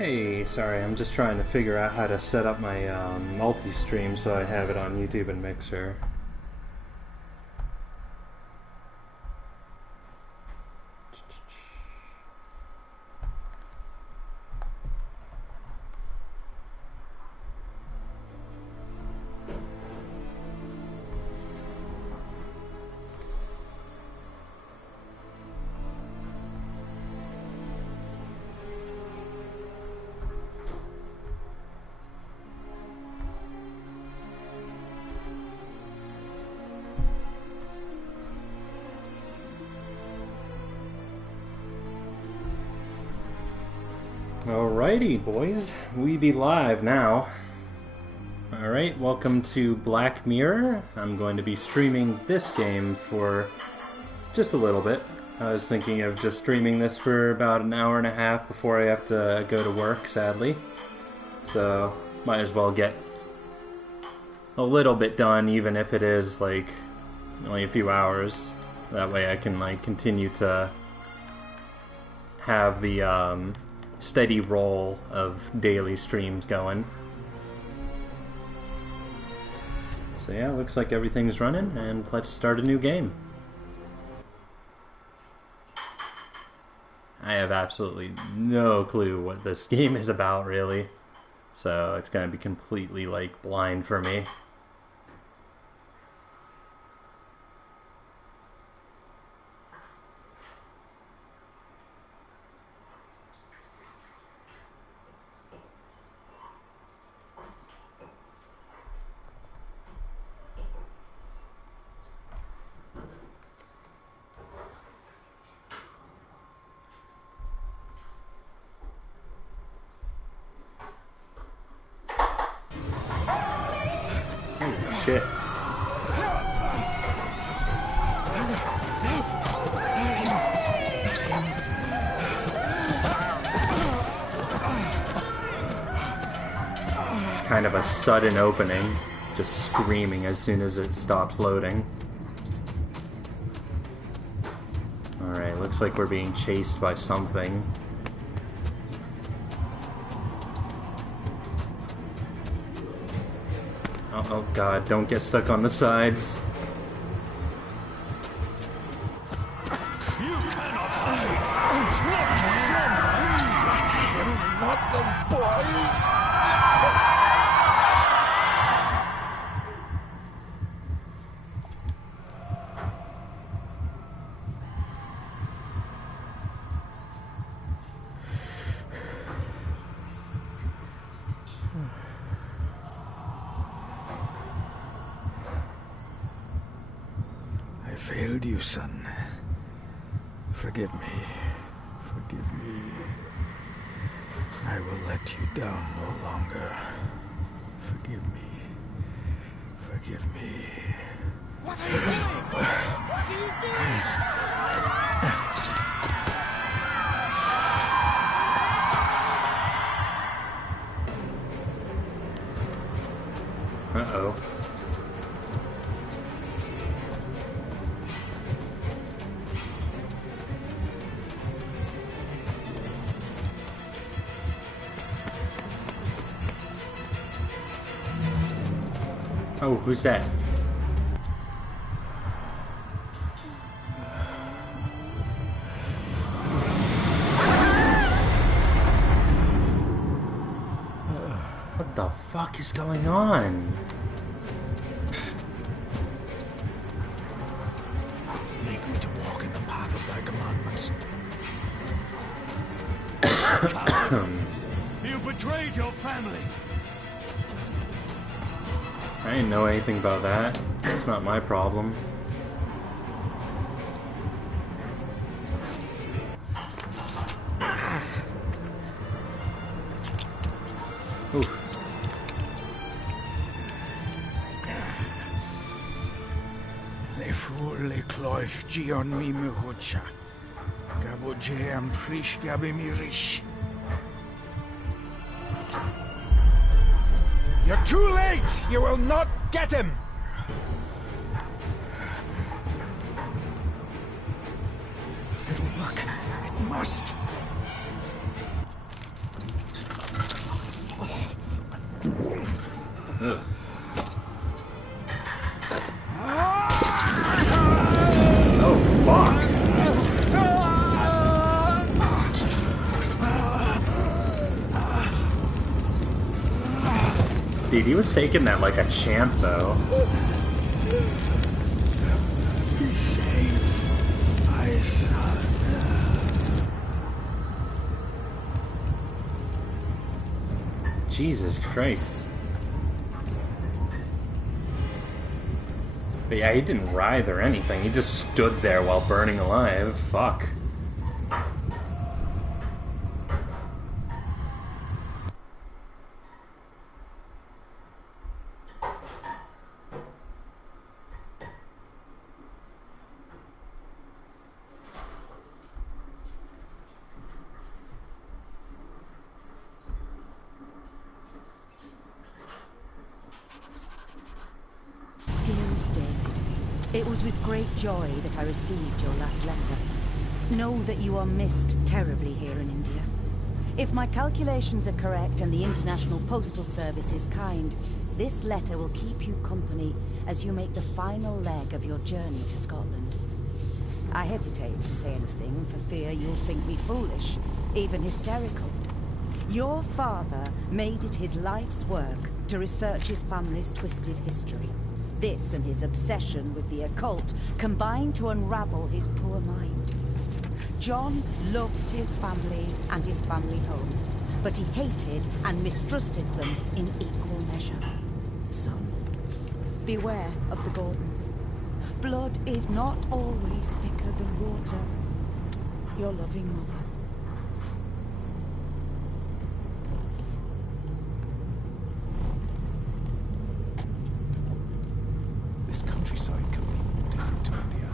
Hey, sorry, I'm just trying to figure out how to set up my multi-stream so I have it on YouTube and Mixer. Alrighty, boys, we be live now. Alright, welcome to Black Mirror. I'm going to be streaming this game for just a little bit. I was thinking of just streaming this for about an hour and a half before I have to go to work, sadly. So, might as well get a little bit done, even if it is, like, only a few hours. That way I can, like, continue to have the, steady roll of daily streams going. So yeah, looks like everything's running, and let's start a new game. I have absolutely no clue what this game is about, really. So it's gonna be completely, like, blind for me. Shit. It's kind of a sudden opening, just screaming as soon as it stops loading. Alright, looks like we're being chased by something. Oh god, don't get stuck on the sides. You cannot hide! Not the boy! Failed you, son. Forgive me. Forgive me. I will let you down no longer. Forgive me. Forgive me. What are you doing? What are you doing? Uh-oh. Oh, who's that? What the fuck is going on? Make me to walk in the path of thy commandments. You betrayed your family. I didn't know anything about that. It's not my problem. Oof. Le fule cloich gion mi muhucha. Gabo jam prish gabi mi rish. You're too late! You will not get him! It'll work. It must. Dude, he was taking that like a champ, though. Be safe, my son. Jesus Christ. But yeah, he didn't writhe or anything. He just stood there while burning alive. Fuck. Dearest David, it was with great joy that I received your last letter. Know that you are missed terribly here in India. If my calculations are correct and the International Postal Service is kind, this letter will keep you company as you make the final leg of your journey to Scotland. I hesitate to say anything for fear you'll think me foolish, even hysterical. Your father made it his life's work to research his family's twisted history. This and his obsession with the occult combined to unravel his poor mind. John loved his family and his family home, but he hated and mistrusted them in equal measure. Son, beware of the Gordons. Blood is not always thicker than water. Your loving mother. This countryside could be different to India.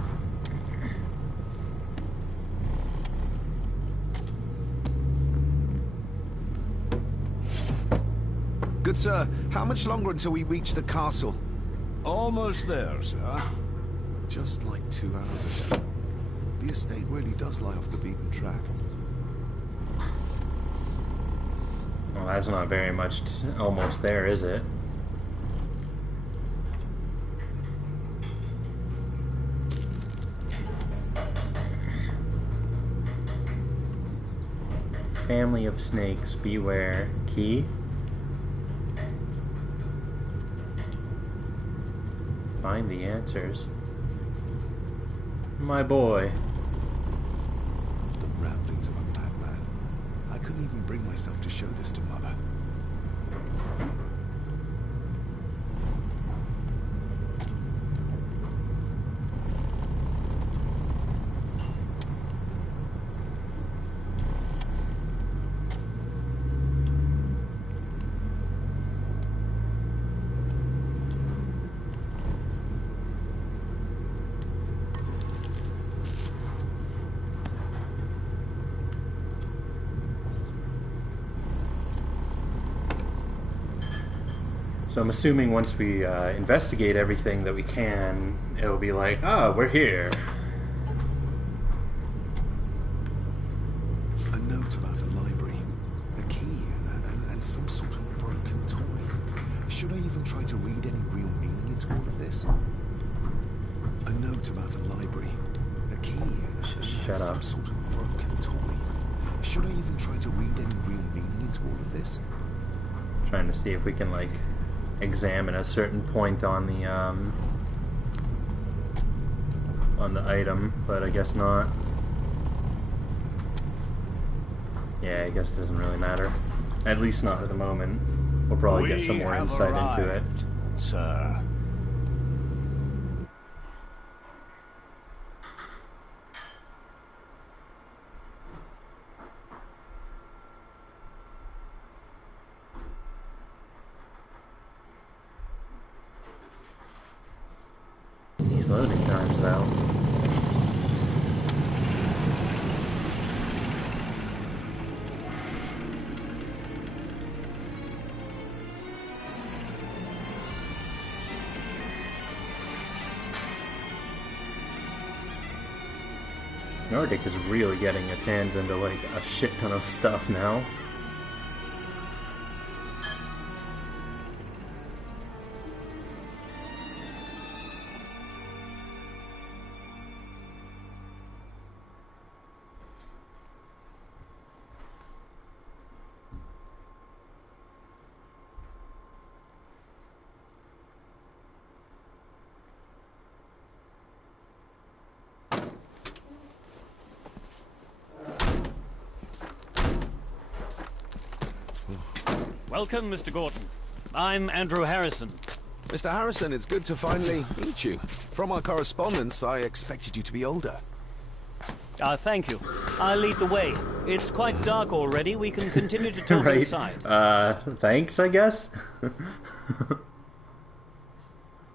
Good sir, how much longer until we reach the castle? Almost there, sir. Just like 2 hours ago. The estate really does lie off the beaten track. Well, that's not very much almost there, is it? Family of snakes, beware. Key? Find the answers. My boy. The ramblings of a madman. I couldn't even bring myself to show this to Mother. So I'm assuming once we investigate everything that we can, it'll be like, oh, we're here. A note about a library, a key, and some sort of broken toy. Should I even try to read any real meaning into all of this? A note about a library, a key, Shut some up. sort of broken toy. Should I even try to read any real meaning into all of this? Trying to see if we can, like, examine a certain point on the item, but I guess not. Yeah, I guess it doesn't really matter. At least not at the moment. We'll probably get some more insight into it. Sir. These loading times, though. Nordic is really getting its hands into, like, a shit ton of stuff now. Welcome, Mr. Gordon. I'm Andrew Harrison. Mr. Harrison, it's good to finally meet you. From our correspondence, I expected you to be older. Thank you. I'll lead the way. It's quite dark already. We can continue to talk Right. inside. Thanks, I guess?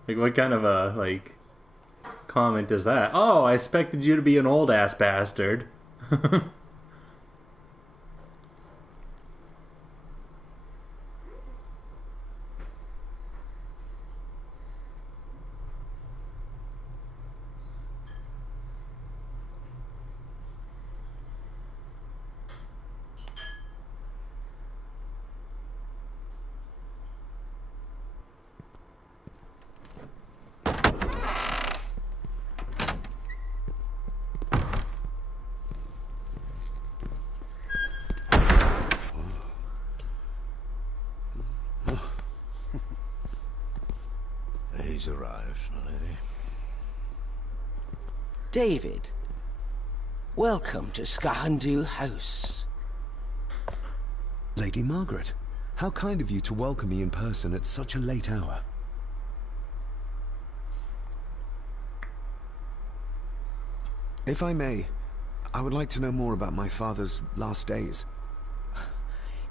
Like, what kind of a, like, comment is that? Oh, I expected you to be an old-ass bastard. He's arrived, my lady. David, welcome to Skahandu House. Lady Margaret, how kind of you to welcome me in person at such a late hour. If I may, I would like to know more about my father's last days.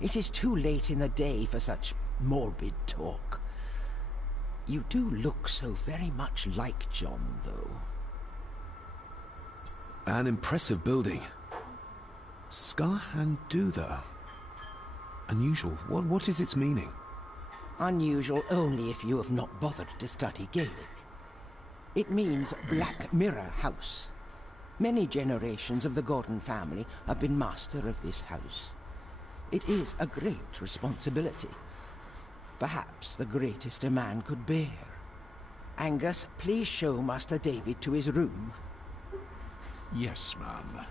It is too late in the day for such morbid talk. You do look so very much like John, though. An impressive building. Skahandu, though. Unusual. What is its meaning? Unusual only if you have not bothered to study Gaelic. It means Black Mirror House. Many generations of the Gordon family have been master of this house. It is a great responsibility. Perhaps the greatest a man could bear. Angus, please show Master David to his room. Yes, ma'am.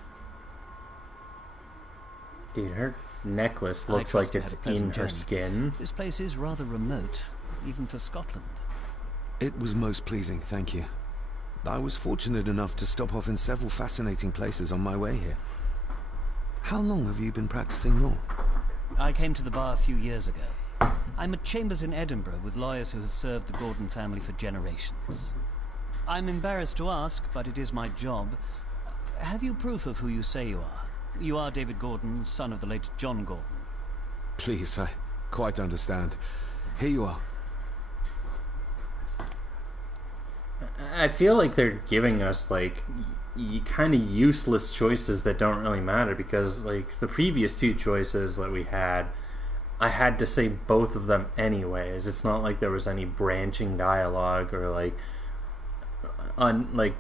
Dude, her necklace I looks trust like I it's had a pleasant in her journey. skin. This place is rather remote, even for Scotland. It was most pleasing, thank you. I was fortunate enough to stop off in several fascinating places on my way here. How long have you been practicing law? I came to the bar a few years ago. I'm at Chambers in Edinburgh with lawyers who have served the Gordon family for generations. I'm embarrassed to ask, but it is my job. Have you proof of who you say you are? You are David Gordon, son of the late John Gordon. Please, I quite understand. Here you are. I feel like they're giving us, like, kind of useless choices that don't really matter, because, like, the previous two choices that we had, I had to say both of them anyways. It's not like there was any branching dialogue or, like,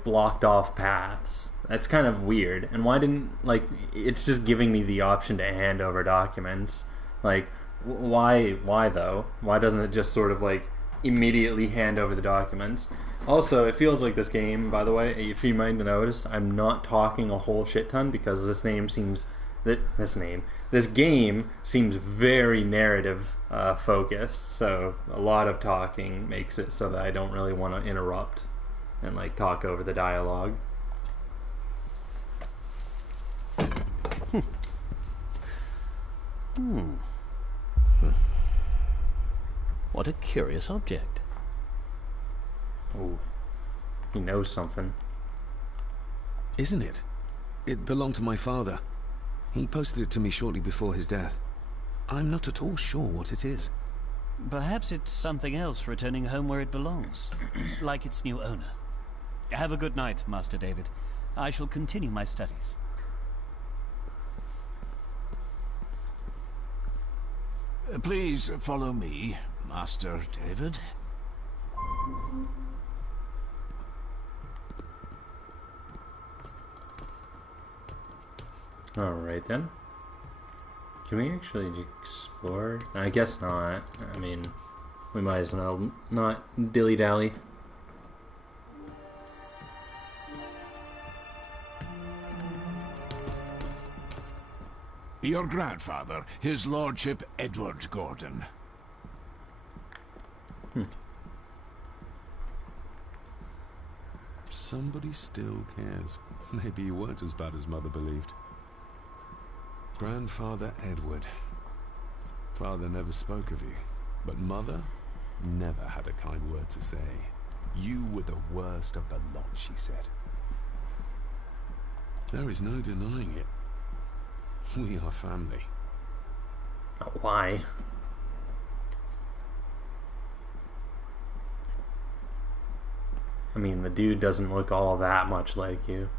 blocked off paths. That's kind of weird. And why didn't, like, it's just giving me the option to hand over documents. Like, why though? Why doesn't it just sort of, like, immediately hand over the documents? Also, it feels like this game, by the way, if you might have noticed, I'm not talking a whole shit ton because this game seems very narrative focused, so a lot of talking makes it so that I don't really want to interrupt and, like, talk over the dialogue. What a curious object. Oh, he knows something. Isn't it? It belonged to my father. He posted it to me shortly before his death. I'm not at all sure what it is. Perhaps it's something else returning home where it belongs, like its new owner. Have a good night, Master David. I shall continue my studies. Please follow me, Master David. Alright then. Can we actually explore? I guess not. I mean, we might as well not dilly-dally. Your grandfather, his lordship Edward Gordon. Somebody still cares. Maybe you weren't as bad as Mother believed. Grandfather Edward. Father never spoke of you, but Mother never had a kind word to say. You were the worst of the lot, she said. There is no denying it. We are family. Why? I mean, the dude doesn't look all that much like you.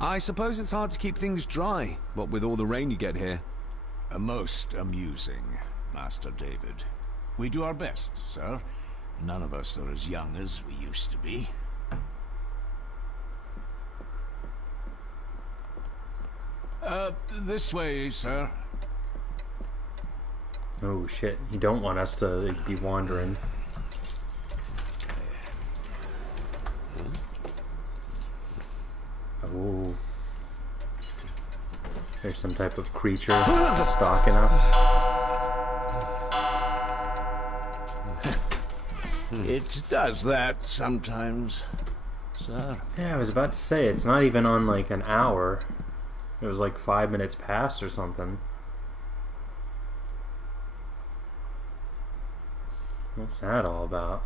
I suppose it's hard to keep things dry, what with all the rain you get here. Most amusing, Master David. We do our best, sir. None of us are as young as we used to be. This way, sir. Oh shit, you don't want us to be wandering. Oh. There's some type of creature stalking us. It does that sometimes, sir. Yeah, I was about to say, it's not even on like an hour. It was like 5 minutes past or something. What's that all about?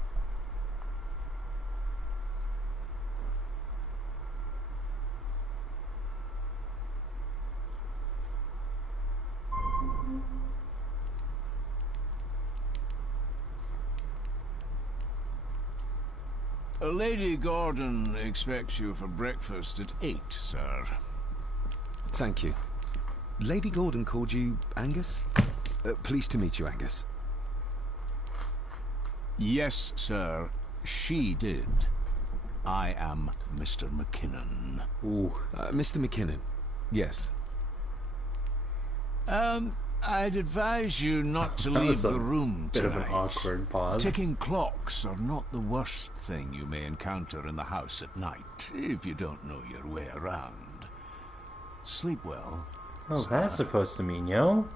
Lady Gordon expects you for breakfast at 8, sir. Thank you. Lady Gordon called you Angus? Pleased to meet you, Angus. Yes, sir. She did. I am Mr. McKinnon. Ooh. Mr. McKinnon. Yes. I'd advise you not to That leave was a the room bit tonight. of an awkward pause. Ticking clocks are not the worst thing you may encounter in the house at night, if you don't know your way around. Sleep well. What's that supposed to mean, yo?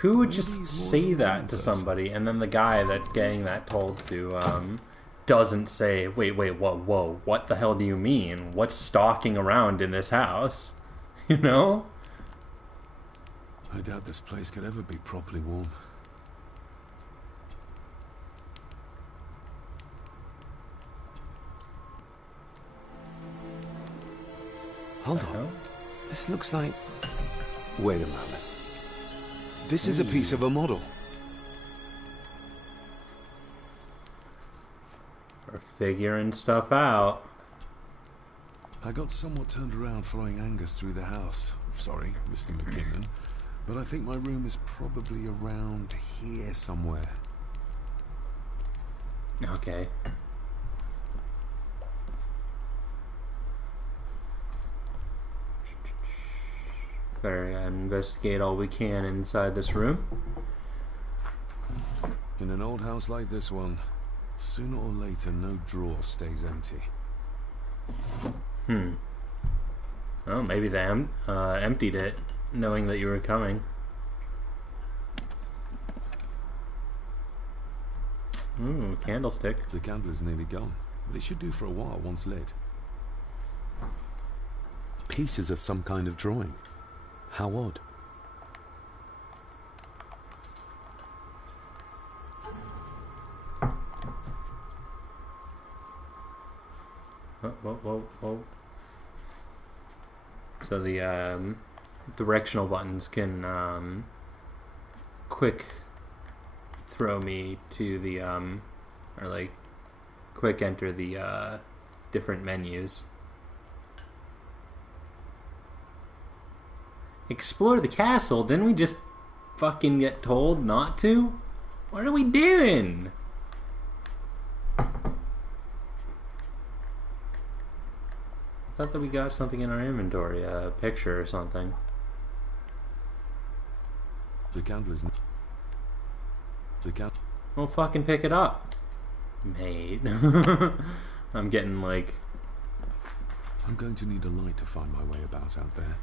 Who would just say that to somebody, and then the guy that's getting that told to, doesn't say, wait, whoa, what the hell do you mean? What's stalking around in this house? You know? I doubt this place could ever be properly warm. Hold on. This looks like... Wait a moment. This is a piece of a model. We're figuring stuff out. I got somewhat turned around following Angus through the house. Sorry, Mr. McKinnon. But I think my room is probably around here somewhere. Okay. Better investigate all we can inside this room. In an old house like this one, sooner or later no drawer stays empty. Oh, maybe they emptied it, knowing that you were coming. Ooh, candlestick. The candle is nearly gone, but it should do for a while once lit. Pieces of some kind of drawing. How odd. Whoa. So the directional buttons can quick throw me to the or like quick enter the different menus. Explore the castle? Didn't we just fucking get told not to? What are we doing? I thought that we got something in our inventory, a picture or something. The candle is... Well, fucking pick it up, mate. I'm getting like... I'm going to need a light to find my way about out there.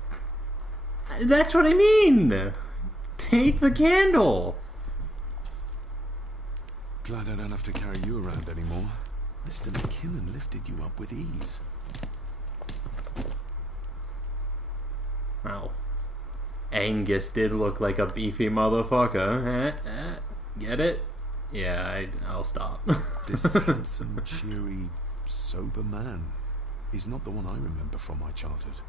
That's what I mean! Take the candle! Glad I don't have to carry you around anymore. Mr. McKinnon lifted you up with ease. Ow. Angus did look like a beefy motherfucker. Get it? Yeah, I'll stop. This handsome, cheery, sober man is not the one I remember from my childhood.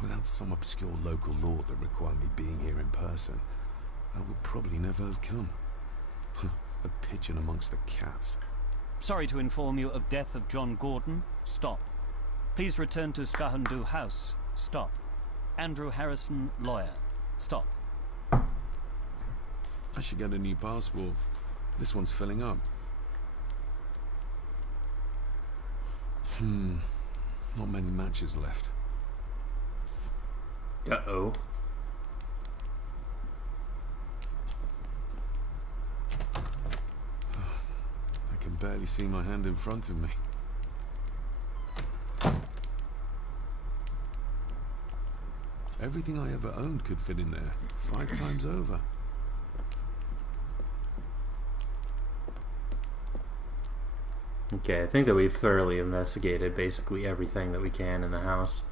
Without some obscure local law that required me being here in person, I would probably never have come. A pigeon amongst the cats. Sorry to inform you of death of John Gordon. Stop. Please return to Skahandu House. Stop. Andrew Harrison, lawyer. Stop. I should get a new passport. This one's filling up. Not many matches left. Uh-oh. I can barely see my hand in front of me. Everything I ever owned could fit in there, 5 times over. Okay, I think that we've thoroughly investigated basically everything that we can in the house.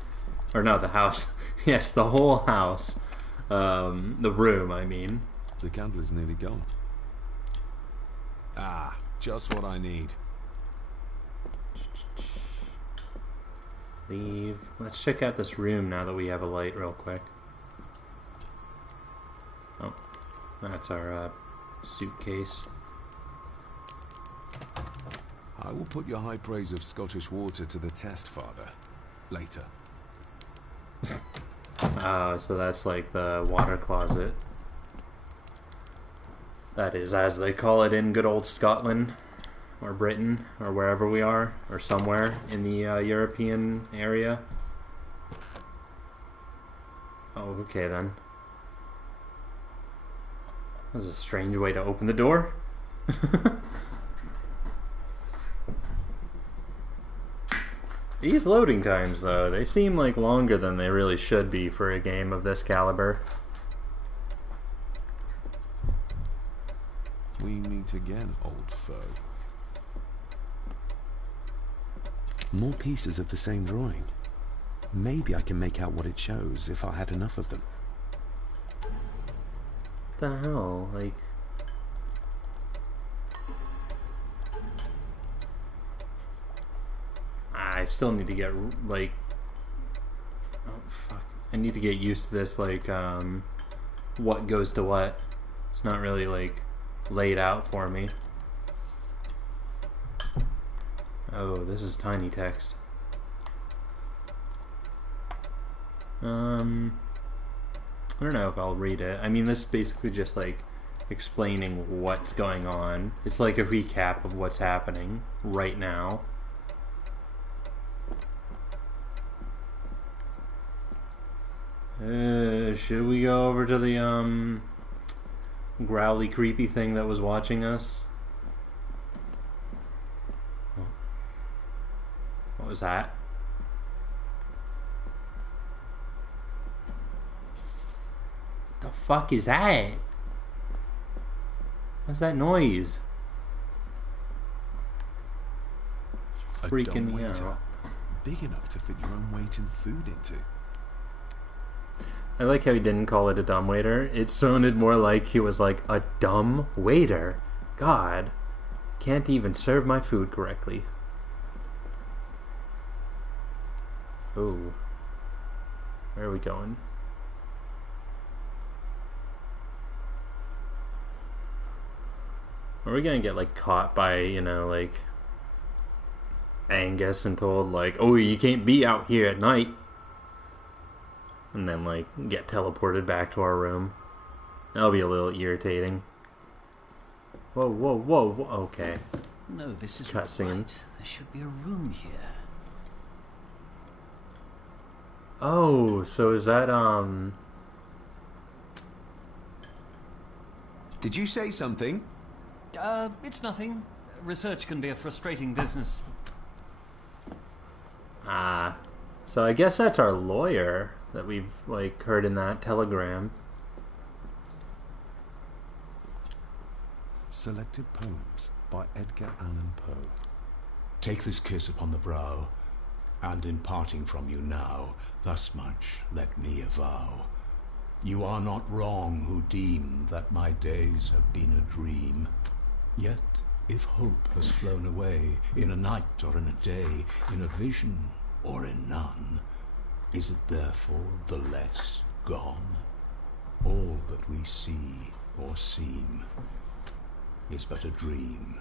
Or not the house. Yes, the whole house. The room, I mean. The candle is nearly gone. Ah, just what I need. Leave. Let's check out this room now that we have a light real quick. Oh, that's our suitcase. I will put your high praise of Scottish water to the test, Father. Later. So that's like the water closet. That is as they call it in good old Scotland, or Britain, or wherever we are, or somewhere in the European area. Oh, okay then. That was a strange way to open the door. These loading times, though, they seem like longer than they really should be for a game of this caliber. We meet again, old foe. More pieces of the same drawing. Maybe I can make out what it shows if I had enough of them. What the hell? Like... I still need to get, like... Oh, fuck. I need to get used to this, like, what goes to what. It's not really, like, laid out for me. Oh, this is tiny text. I don't know if I'll read it. I mean, this is basically just, like, explaining what's going on. It's like a recap of what's happening right now. Should we go over to the, growly, creepy thing that was watching us? Oh. What was that? The fuck is that? What's that noise? It's freaking me out. Big enough to fit your own weight and food into. I like how he didn't call it a dumbwaiter. It sounded more like he was like, a dumb waiter? God, can't even serve my food correctly. Oh. Where are we going? Are we gonna get, like, caught by, you know, like, Angus and told, like, oh, you can't be out here at night? And then, like, get teleported back to our room. That'll be a little irritating. Whoa, whoa, whoa, whoa. Okay. No, this is cutscene. Right. There should be a room here. Oh, so is that, Did you say something? It's nothing. Research can be a frustrating business. Ah. So I guess that's our lawyer that we've, like, heard in that telegram. Selected Poems by Edgar Allan Poe. Take this kiss upon the brow, And in parting from you now, thus much let me avow. You are not wrong who deem that my days have been a dream. Yet, if hope has flown away, in a night or in a day, in a vision or in none, is it therefore the less gone? All that we see or seem is but a dream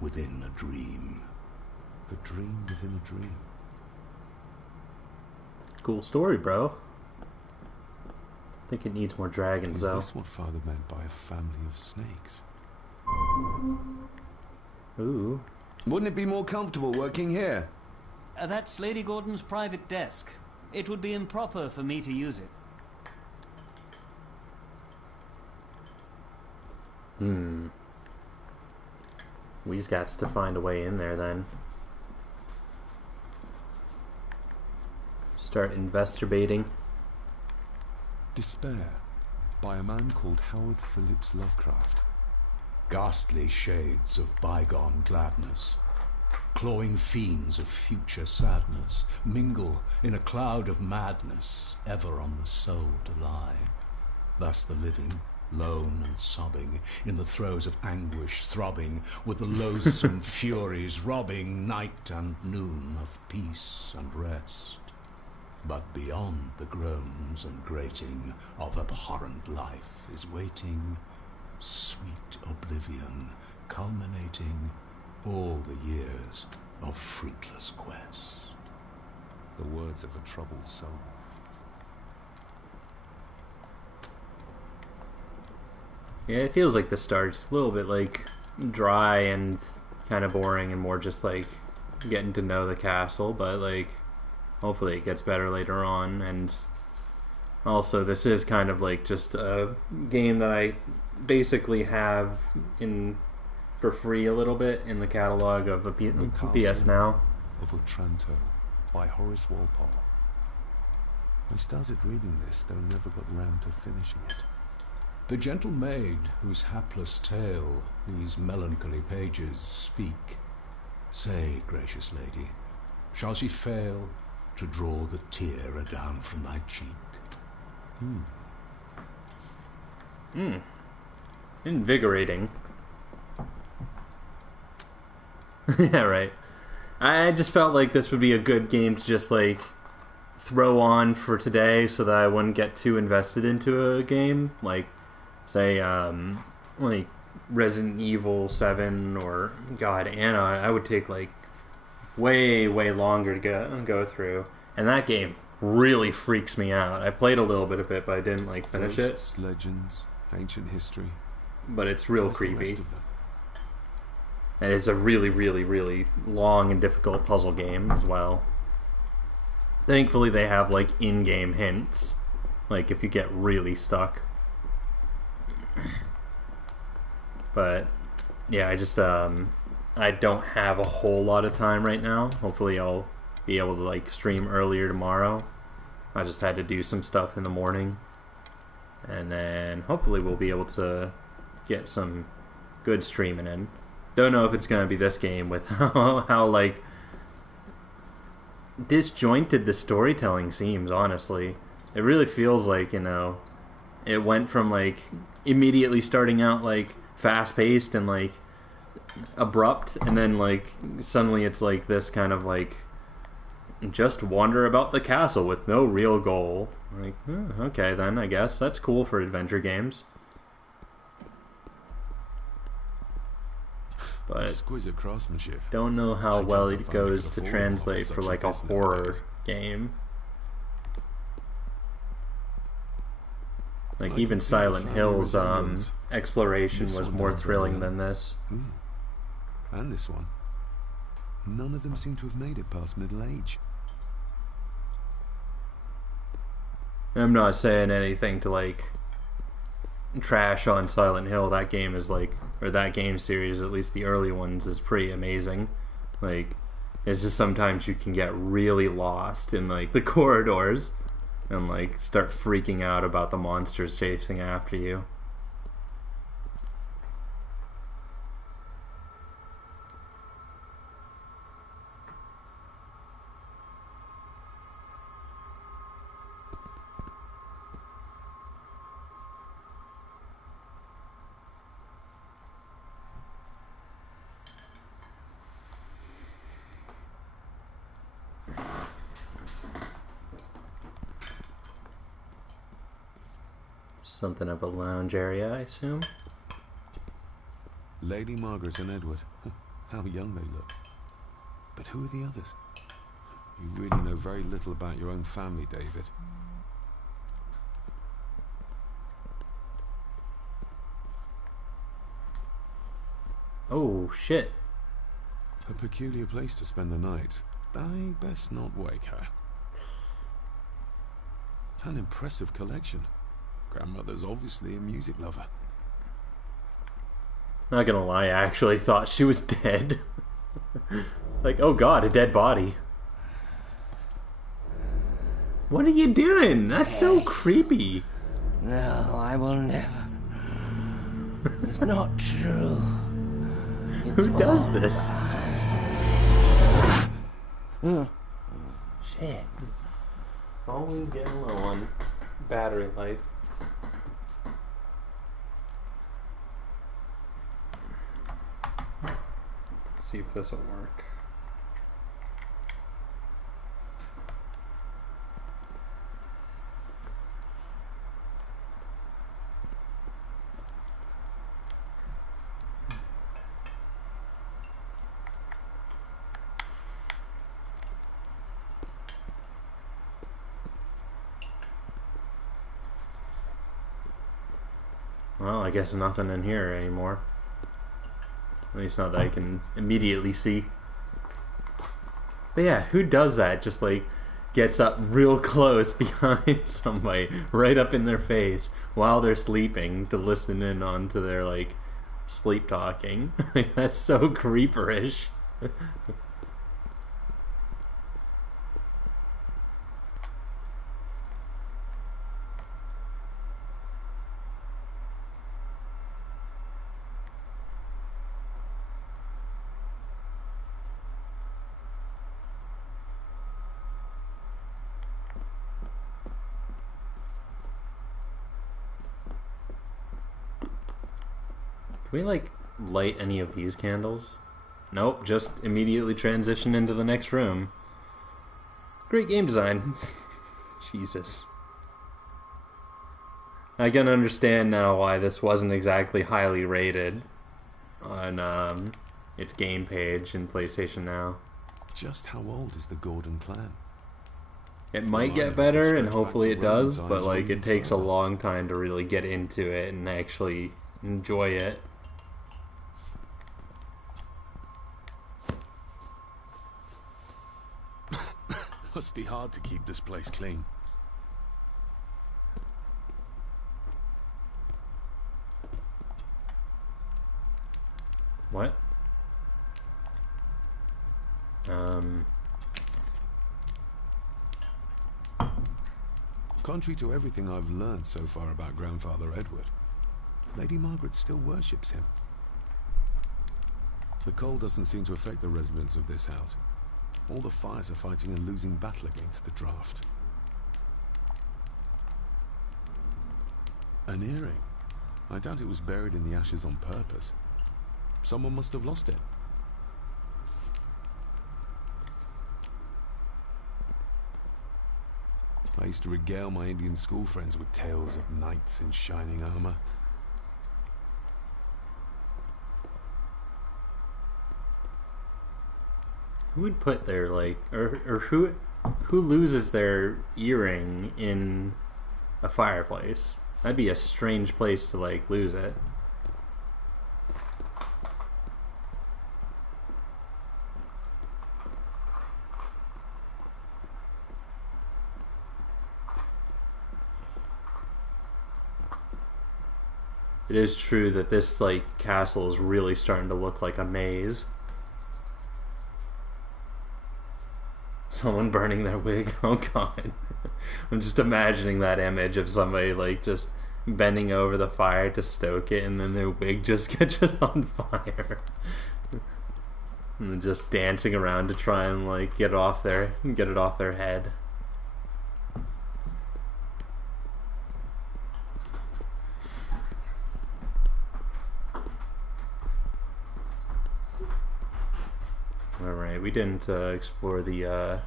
within a dream. A dream within a dream. Cool story, bro. I think it needs more dragons, though. Is this what Father meant by a family of snakes? Ooh. Wouldn't it be more comfortable working here? That's Lady Gordon's private desk. It would be improper for me to use it. We's got to find a way in there, then. Start investigating. Despair, by a man called Howard Phillips Lovecraft. Ghastly shades of bygone gladness, clawing fiends of future sadness, mingle in a cloud of madness, ever on the soul to lie. Thus the living, lone and sobbing, in the throes of anguish throbbing, with the loathsome furies robbing night and noon of peace and rest. But beyond the groans and grating of abhorrent life is waiting sweet oblivion, culminating all the years of fruitless quest. The words of a troubled soul. Yeah, it feels like the start's a little bit like dry and kind of boring and more just like getting to know the castle, but like hopefully it gets better later on. And also this is kind of like just a game that I basically have in for free a little bit in the catalog of a PS Now. Of Otranto by Horace Walpole. I started reading this, though never got round to finishing it. The gentle maid whose hapless tale these melancholy pages speak, say, gracious lady, shall she fail to draw the tear adown from thy cheek? Invigorating. Yeah, right. I just felt like this would be a good game to just like throw on for today so that I wouldn't get too invested into a game. Like, say, like Resident Evil 7 or God, Anna, I would take like way longer to go through. And that game really freaks me out. I played a little bit of it, but I didn't like finish Ghosts, legends, ancient history. But it's real Where's the creepy. rest of them? And it's a really long and difficult puzzle game as well. Thankfully they have like in-game hints, like if you get really stuck. But yeah, I just I don't have a whole lot of time right now. Hopefully I'll be able to like stream earlier tomorrow. I just had to do some stuff in the morning, and then hopefully we'll be able to get some good streaming in. Don't know if it's gonna be this game with how like disjointed the storytelling seems. Honestly, it really feels like, you know, it went from like immediately starting out like fast paced and like abrupt, and then like suddenly it's like this kind of like just wander about the castle with no real goal. Like, okay, then I guess that's cool for adventure games. But Exquisite craftsmanship. don't know how I well doubt it if I goes could to afford translate such for as like a this horror nowadays. game. Like I even can see the Silent family Hill's resemblance. exploration This was one more down thrilling very than this. And this one. None of them seem to have made it past middle age. I'm not saying anything to like trash on Silent Hill. That game is like, or that game series, at least the early ones, is pretty amazing. Like, it's just sometimes you can get really lost in like the corridors and like start freaking out about the monsters chasing after you. Something of a lounge area, I assume. Lady Margaret and Edward. How young they look. But who are the others? You really know very little about your own family, David. Oh, shit. A peculiar place to spend the night. I best not wake her. An impressive collection. Grandmother's obviously a music lover. Not gonna lie, I actually thought she was dead. Like, oh god, a dead body. What are you doing? That's so creepy. No, I will never. It's not true. Who does this? Shit. Always getting low on battery life. Let's see if this will work. Well, I guess nothing in here anymore. At least not that I can immediately see. But yeah, who does that? Just like gets up real close behind somebody, right up in their face while they're sleeping to listen in onto their like sleep talking. That's so creeperish. Can we like light any of these candles? Nope, just immediately transition into the next room. Great game design. Jesus. I can understand now why this wasn't exactly highly rated on its game page in PlayStation Now. Just how old is the Gordon clan? It might get better, and hopefully it does, but like it takes a long time to really get into it and actually enjoy it. Must be hard to keep this place clean. What? Contrary to everything I've learned so far about Grandfather Edward, Lady Margaret still worships him. The cold doesn't seem to affect the residents of this house. All the fires are fighting a losing battle against the draft. An earring. I doubt it was buried in the ashes on purpose. Someone must have lost it. I used to regale my Indian school friends with tales of knights in shining armor. Who would put their like, or who loses their earring in a fireplace? That'd be a strange place to like lose it. It is true that this like castle is really starting to look like a maze. Someone burning their wig. Oh god. I'm just imagining that image of somebody like just bending over the fire to stoke it, and then their wig just catches on fire. And then just dancing around to try and like get it off their head. Alright, we didn't explore the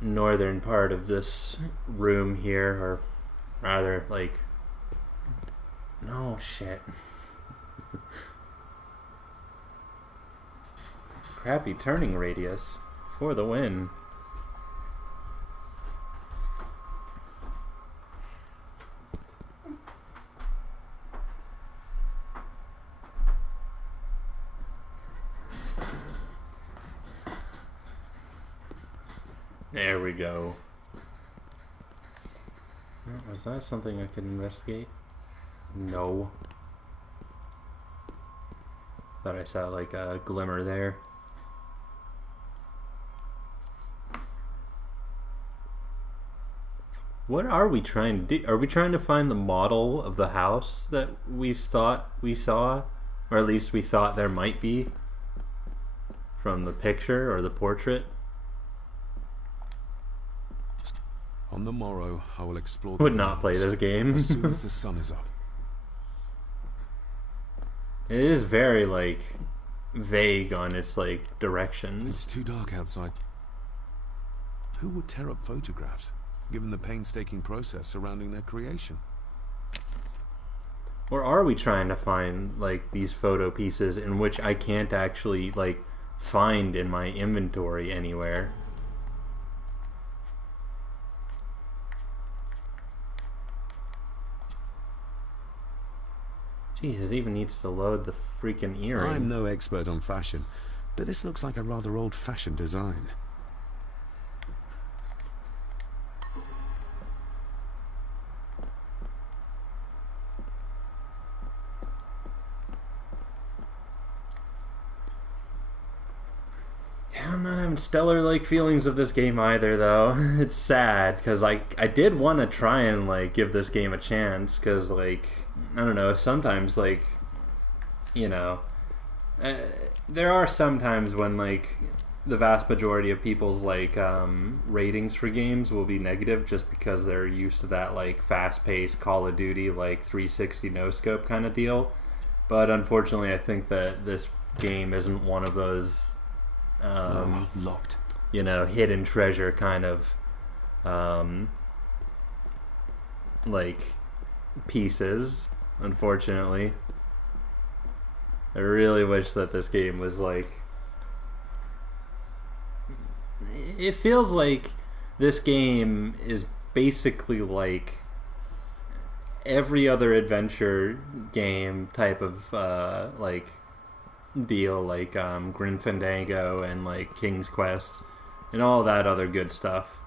northern part of this room here, or Rather, like... No, shit. Crappy turning radius. For the win. There we go. Was that something I could investigate? No. Thought I saw like a glimmer there. What are we trying to do? Are we trying to find the model of the house that we thought we saw? Or at least we thought there might be from the picture or the portrait? On the morrow, I will explore the Would not play this game. as soon as the sun is up. It is very, like, vague on its, like, directions. It's too dark outside. Who would tear up photographs, given the painstaking process surrounding their creation? Or are we trying to find, like, these photo pieces in which I can't actually, like, find in my inventory anywhere? Jeez, it even needs to load the freaking earring. I'm no expert on fashion, but this looks like a rather old-fashioned design. Yeah, I'm not having stellar-like feelings of this game either, though. It's sad, because I did want to try and, like, give this game a chance, because, like, I don't know, sometimes, like, you know, there are some times when, like, the vast majority of people's, like, ratings for games will be negative just because they're used to that, like, fast-paced Call of Duty, like, 360 no-scope kind of deal. But unfortunately, I think that this game isn't one of those, locked. you know, hidden treasure kind of, like, pieces, unfortunately. I really wish that this game was like... It feels like this game is basically like every other adventure game type of like deal, like Grim Fandango and like King's Quest and all that other good stuff,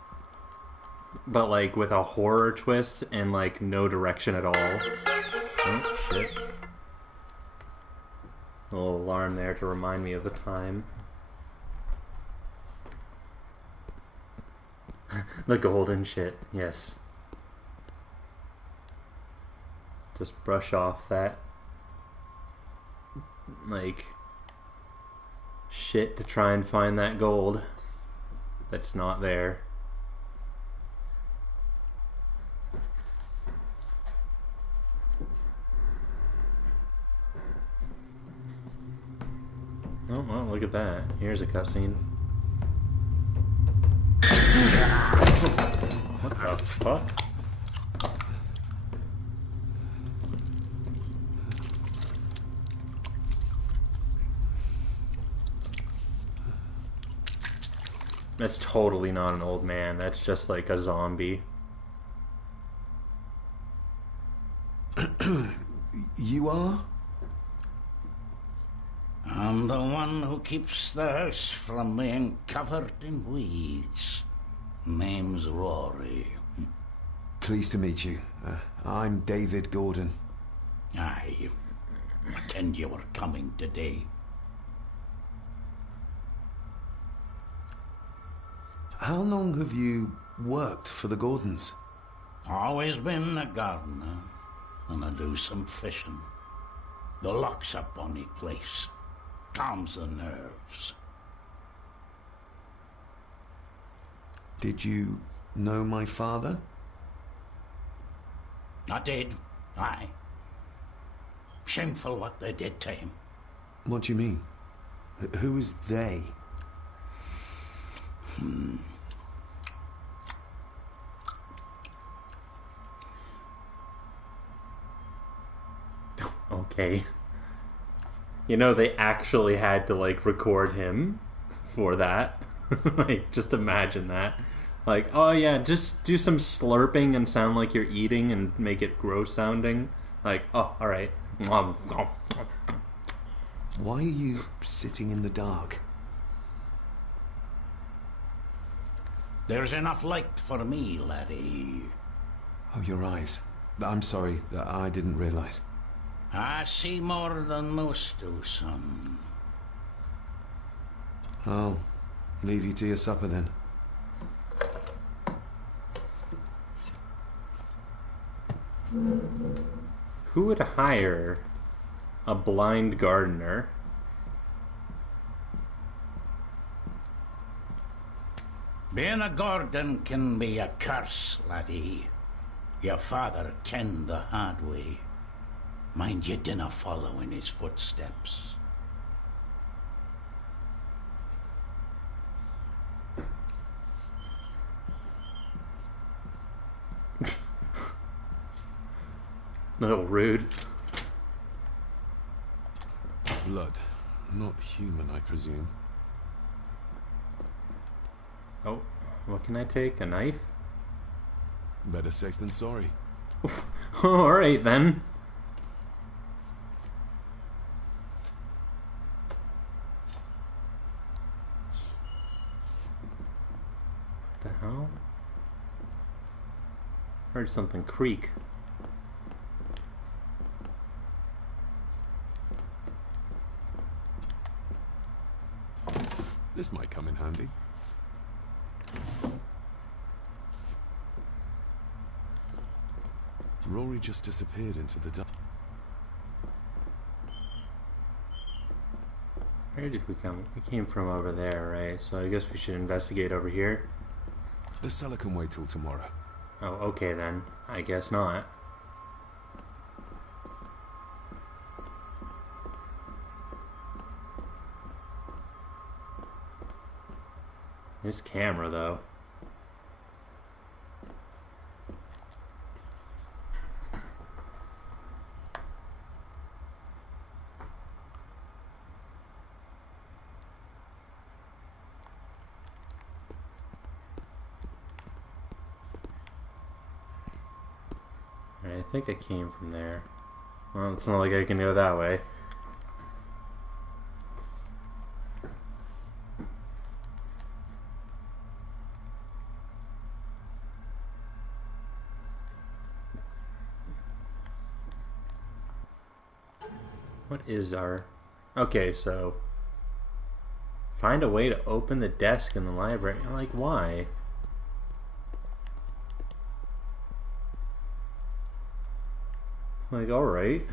but like with a horror twist and like no direction at all. Oh shit. A little alarm there to remind me of the time. The golden shit, yes. Just brush off that, like, shit to try and find that gold that's not there. Oh, well, look at that. Here's a cutscene. What the fuck? That's totally not an old man. That's just like a zombie. You are? I'm the one who keeps the house from being covered in weeds. Name's Rory. Pleased to meet you. I'm David Gordon. I kenned you were coming today. How long have you worked for the Gordons? Always been a gardener, and I do some fishing. The lock's a bonny place. Calms the nerves. Did you know my father? I did, aye. Shameful what they did to him. What do you mean? Who is they? Okay. You know, they actually had to, like, record him for that. Like, just imagine that. Like, oh yeah, just do some slurping and sound like you're eating and make it gross sounding. Like, oh, alright. Why are you sitting in the dark? There's enough light for me, laddie. Oh, your eyes. I'm sorry, I didn't realize. I see more than most do, son. I'll leave you to your supper then. Who would hire a blind gardener? Being a garden can be a curse, laddie. Your father kenned the hard way. Mind you dinna follow in his footsteps. A little rude. Blood. Not human, I presume. Oh, what can I take? A knife? Better safe than sorry. Alright then. What the hell? Heard something creak. This might come in handy. Rory just disappeared into the dark. Where did we come? We came from over there, right? So I guess we should investigate over here. The cellar can wait till tomorrow. Oh, okay then. I guess not. This camera, though. I think I came from there. Well, it's not like I can go that way. What is our... Okay, so... Find a way to open the desk in the library. Like, why? Like, alright.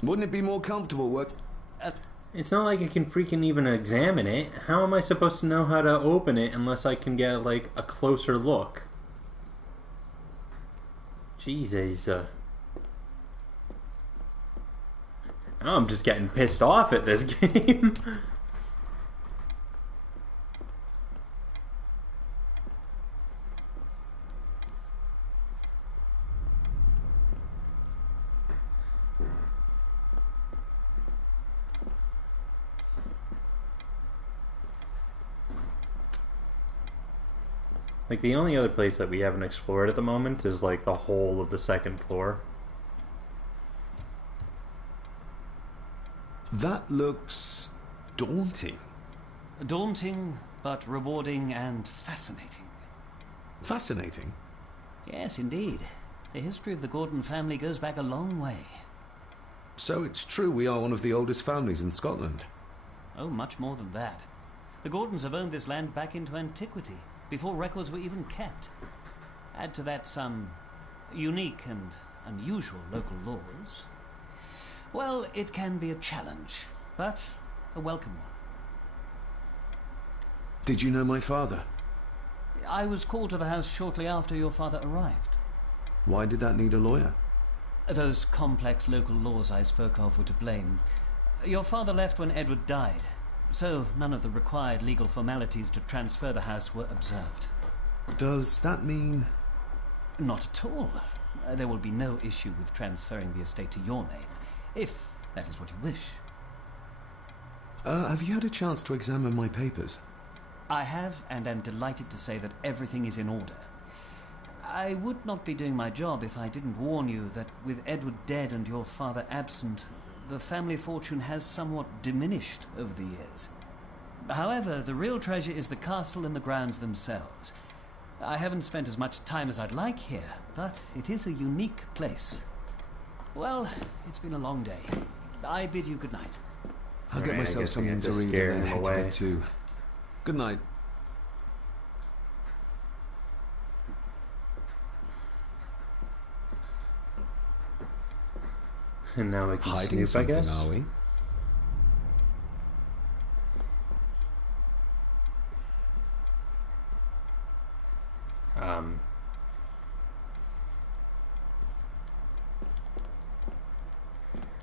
Wouldn't it be more comfortable work? It's not like I can freaking even examine it. How am I supposed to know how to open it unless I can get, like, a closer look? Jesus. Now I'm just getting pissed off at this game. Like, the only other place that we haven't explored at the moment is, like, the whole of the second floor. That looks... daunting. Daunting, but rewarding and fascinating. Fascinating? Yes, indeed. The history of the Gordon family goes back a long way. So it's true we are one of the oldest families in Scotland? Oh, much more than that. The Gordons have owned this land back into antiquity. before records were even kept. Add to that some unique and unusual local laws. Well, it can be a challenge, but a welcome one. Did you know my father? I was called to the house shortly after your father arrived. Why did that need a lawyer? Those complex local laws I spoke of were to blame. Your father left when Edward died, so none of the required legal formalities to transfer the house were observed. Does that mean... Not at all. There will be no issue with transferring the estate to your name, if that is what you wish. Have you had a chance to examine my papers? I have, and am delighted to say that everything is in order. I would not be doing my job if I didn't warn you that with Edward dead and your father absent, the family fortune has somewhat diminished over the years. However, the real treasure is the castle and the grounds themselves. I haven't spent as much time as I'd like here, but it is a unique place. Well, it's been a long day. I bid you good night. I'll get Alright, I myself guess I something get to to read scare and then him head to away. bed too. Good night. And now we can Hiding snoop, I something, guess. are we?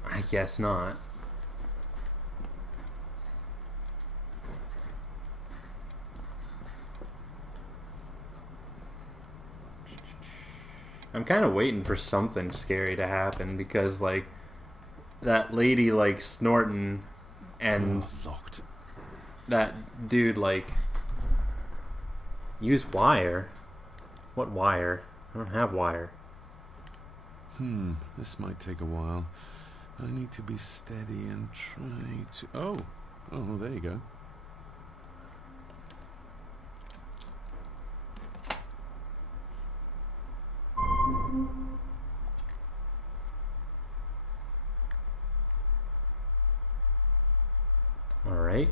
I guess not. I'm kind of waiting for something scary to happen because, like, that lady, like, snorting and Locked. that dude, like, use wire. What wire? I don't have wire. This might take a while. I need to be steady and try to... Oh, there you go. Alright.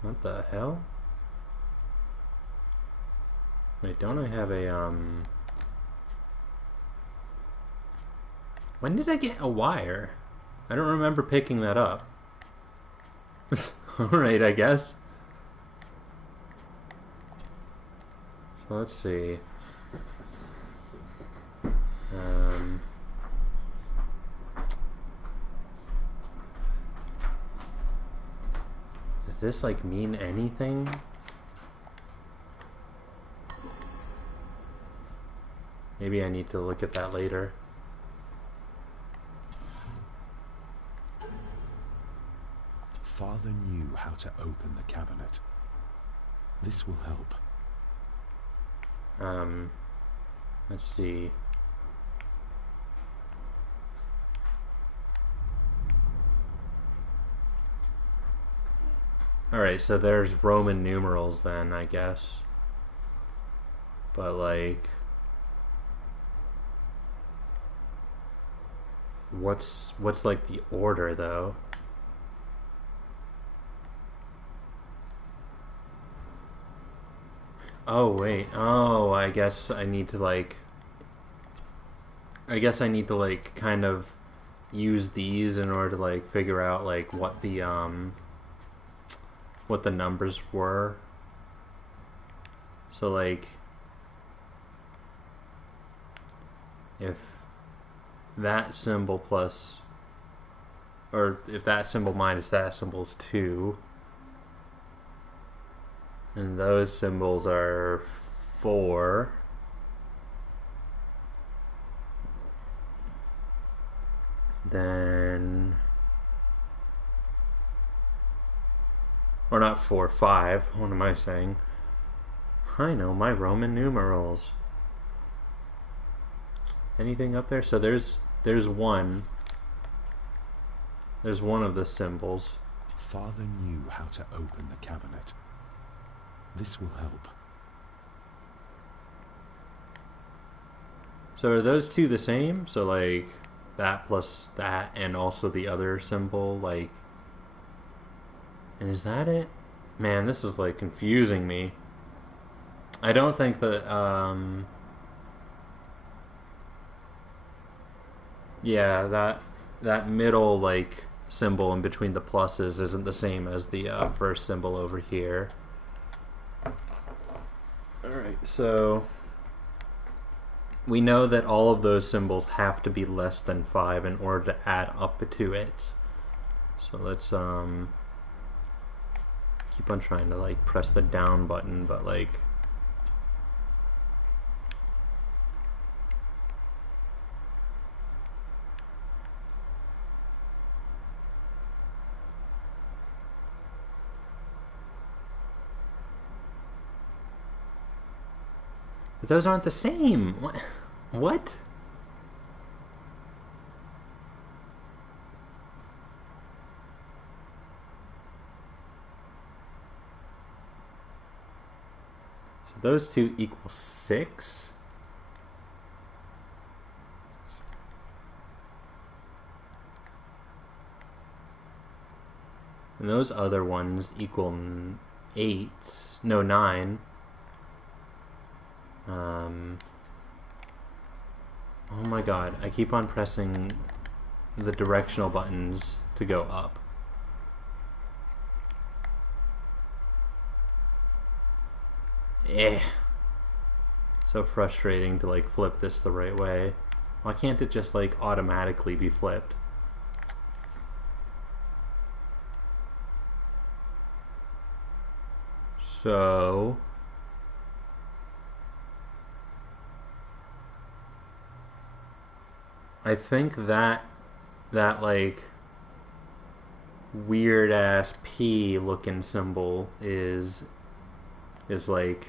What the hell? Wait, don't I have a, When did I get a wire? I don't remember picking that up. Alright, I guess. So let's see. Does this, like, mean anything? Maybe I need to look at that later. Father knew how to open the cabinet. This will help. Let's see. Alright, so there's Roman numerals then, I guess. But, like... What's like the order, though? Oh, wait. Oh, I guess I need to, like... I guess I need to, like, kind of use these in order to, like, figure out, like, what the numbers were. So, like... If that symbol plus... Or if that symbol minus that symbol is 2... And those symbols are 4. Then... Or not 4, 5. What am I saying? I know my Roman numerals. Anything up there? So there's 1. There's one of the symbols. Father knew how to open the cabinet. This will help. So are those two the same? So, like... that plus that and also the other symbol, like... And is that it? Man, this is like confusing me. I don't think that, yeah, that middle, like, symbol in between the pluses isn't the same as the first symbol over here. Alright, so we know that all of those symbols have to be less than 5 in order to add up to it. So let's keep on trying to like press the down button, but like but those aren't the same. What? So those two equal 6. And those other ones equal 8. No, 9. Oh my god, I keep on pressing the directional buttons to go up. So frustrating to like flip this the right way. Why can't it just like automatically be flipped? So I think that like weird ass P looking symbol is like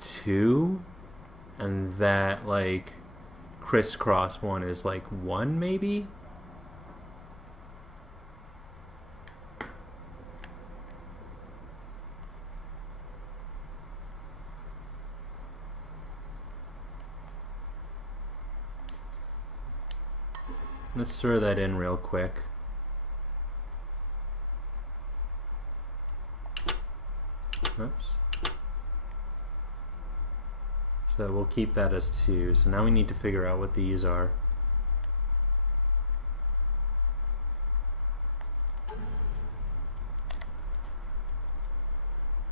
2, and that like crisscross one is like 1 maybe? Let's throw that in real quick. Oops. So we'll keep that as 2. So now we need to figure out what these are.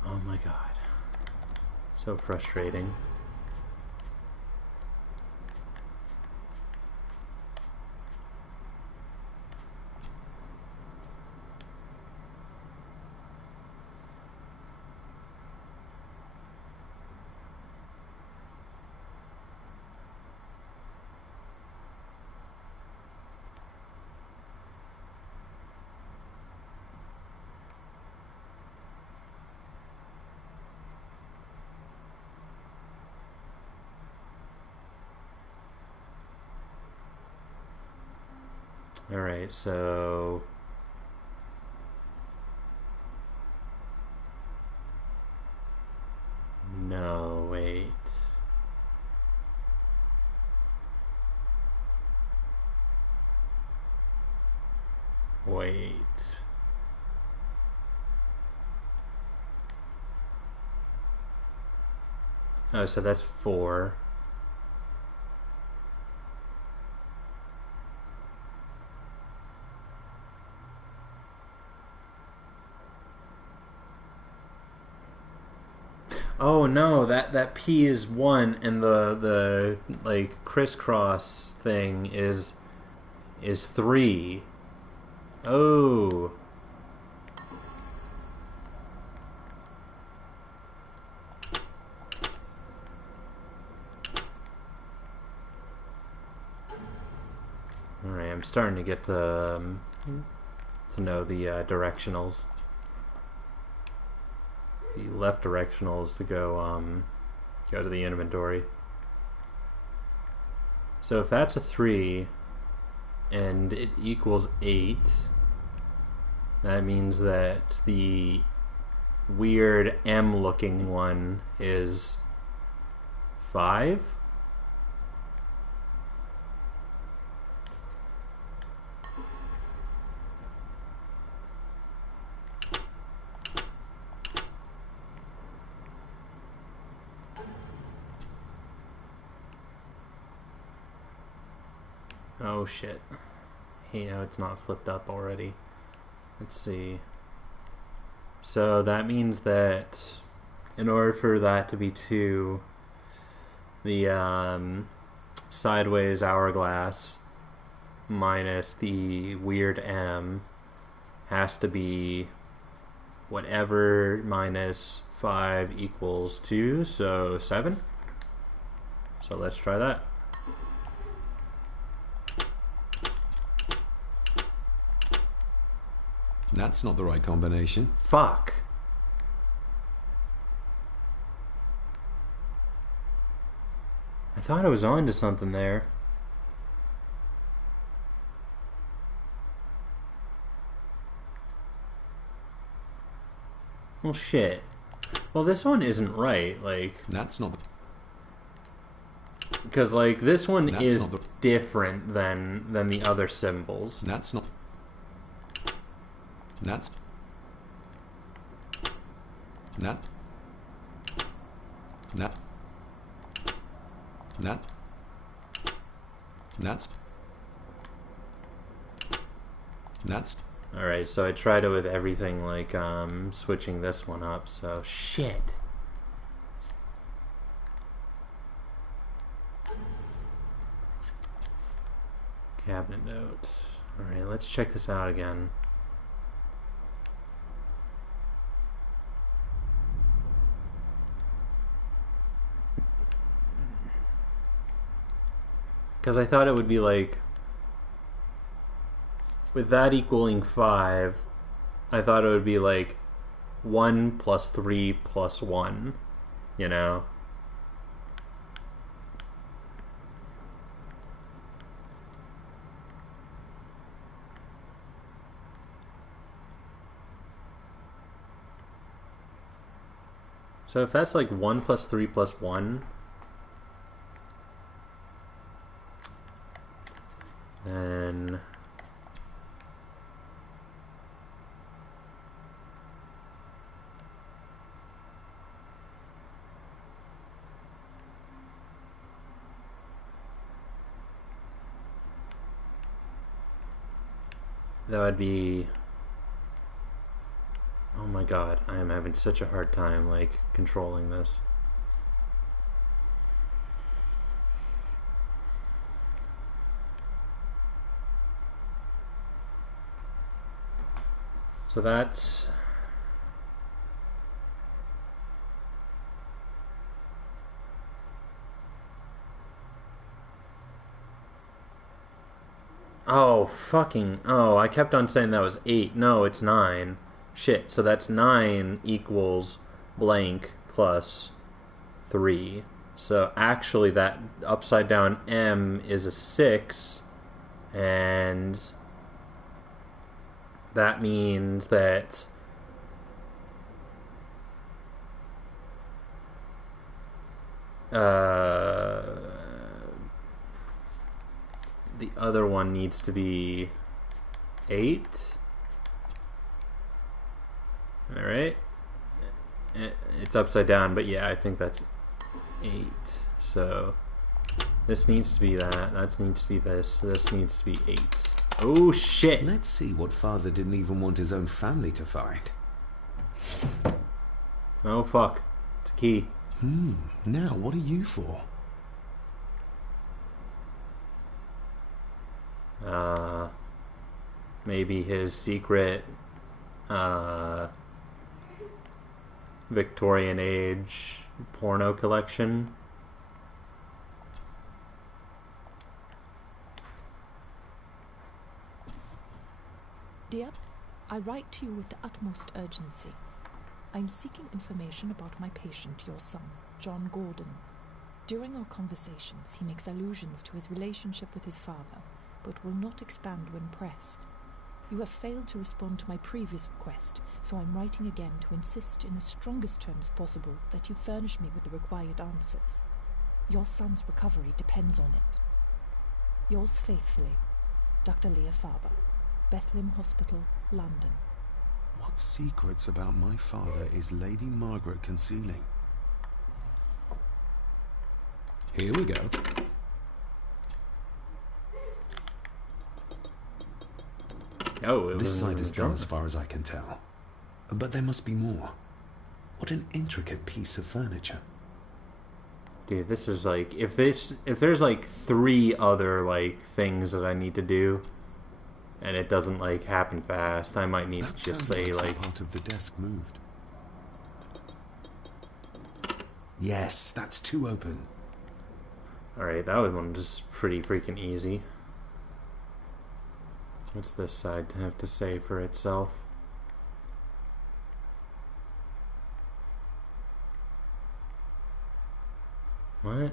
Oh my god. So frustrating. Alright, so no, wait. Wait. Oh, so that's 4. Oh no, that P is 1 and the like crisscross thing is 3. Oh. Alright, I'm starting to get to know the directionals. The left directional is to go to the inventory. So if that's a 3 and it equals 8, that means that the weird M looking one is 5? Oh shit. Hey, now it's not flipped up already. Let's see. So that means that in order for that to be 2, the sideways hourglass minus the weird M has to be whatever minus 5 equals 2, so 7. So let's try that. That's not the right combination. Fuck. I thought I was on to something there. Well, shit. Well, this one isn't right, like... That's not the... Because, like, this one That's is not the... different than the other symbols. That's not... That's... That... That... That... That's... Alright, so I tried it with everything, like, switching this one up, so shit. Cabinet note. Alright, let's check this out again. Because I thought it would be like, with that equaling 5, I thought it would be like 1 plus 3 plus 1, you know? So if that's like 1 plus 3 plus 1, then that would be... Oh my god, I am having such a hard time, like, controlling this. So that's... Oh, fucking... Oh, I kept on saying that was 8. No, it's 9. Shit, so that's 9 equals blank plus 3. So actually that upside down M is a 6, and that means that the other one needs to be 8. Alright. It's upside down, but yeah, I think that's 8. So this needs to be that needs to be this needs to be 8. Oh shit! Let's see what father didn't even want his own family to find. Oh fuck. It's a key. Now what are you for? Maybe his secret Victorian age porno collection. Dear, I write to you with the utmost urgency. I am seeking information about my patient, your son, John Gordon. During our conversations, he makes allusions to his relationship with his father, but will not expand when pressed. You have failed to respond to my previous request, so I'm writing again to insist in the strongest terms possible that you furnish me with the required answers. Your son's recovery depends on it. Yours faithfully, Dr. Leah Farber, Bethlehem Hospital, London. What secrets about my father is Lady Margaret concealing? Here we go. Oh, it This was side is done jump. as far as I can tell. But there must be more. What an intricate piece of furniture. Dude, this is like, if there's like 3 other like things that I need to do, and it doesn't like happen fast, I might need to just say some like, part of the desk moved. Yes, that's 2 open. alright, that one just pretty freaking easy. What's this side have to say for itself? What?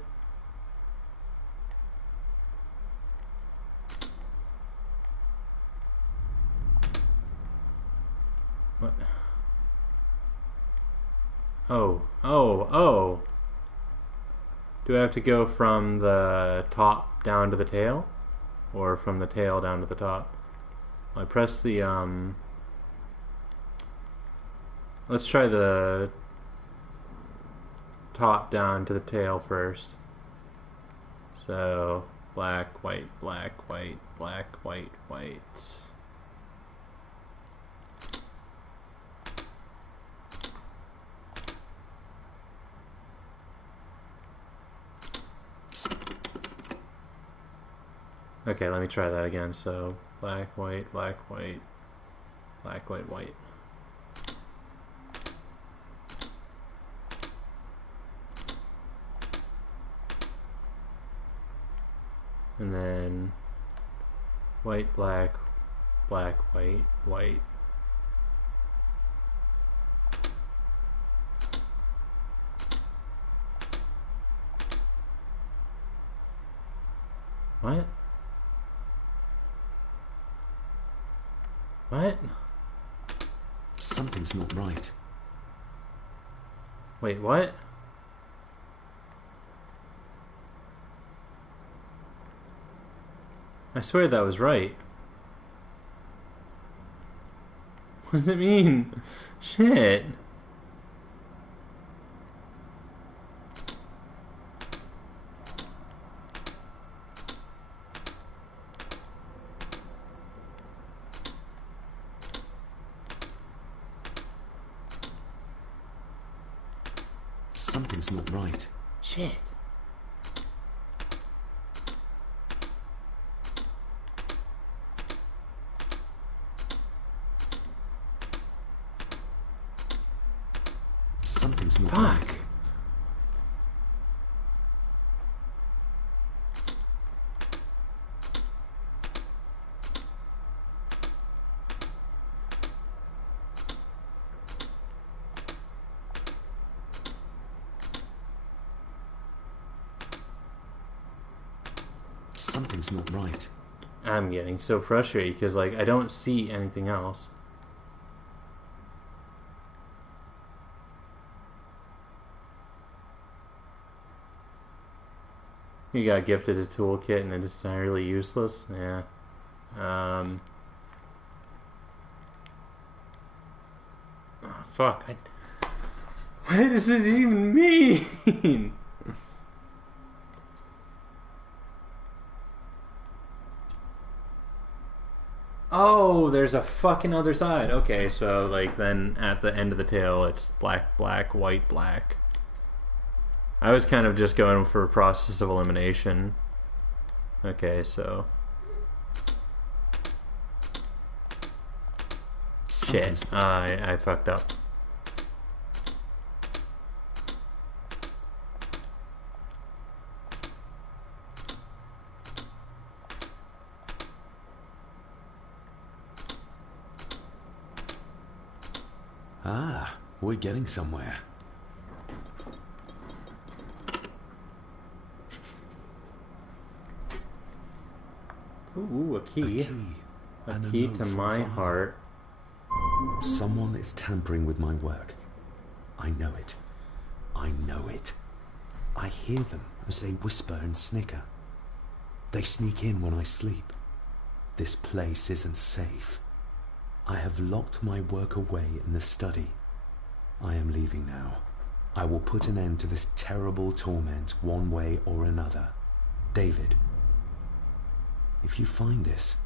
What? Oh. Do I have to go from the top down to the tail? Or from the tail down to the top? I press the, let's try the top down to the tail first. So, black, white, black, white, black, white, white. Okay, let me try that again. So, black, white, black, white, black, white, white. And then white, black, black, white, white. What? What? Something's not right. Wait, what? I swear that was right. What does it mean? Shit. Something's not right. Shit. Something's not Fuck. right. Something's not right. I'm getting so frustrated because, like, I don't see anything else. You got gifted a toolkit and it's entirely useless? Yeah. Oh, fuck. What does this even mean? Oh, there's a fucking other side. Okay, so, like, then at the end of the tail, it's black, black, white, black. I was kind of just going for a process of elimination. Okay, so... Shit, I fucked up. Ah, we're getting somewhere. Ooh, a key. A And a key note to from my Father. heart. Someone is tampering with my work. I know it. I know it. I hear them as they whisper and snicker. They sneak in when I sleep. This place isn't safe. I have locked my work away in the study. I am leaving now. I will put an end to this terrible torment one way or another. David, if you find this,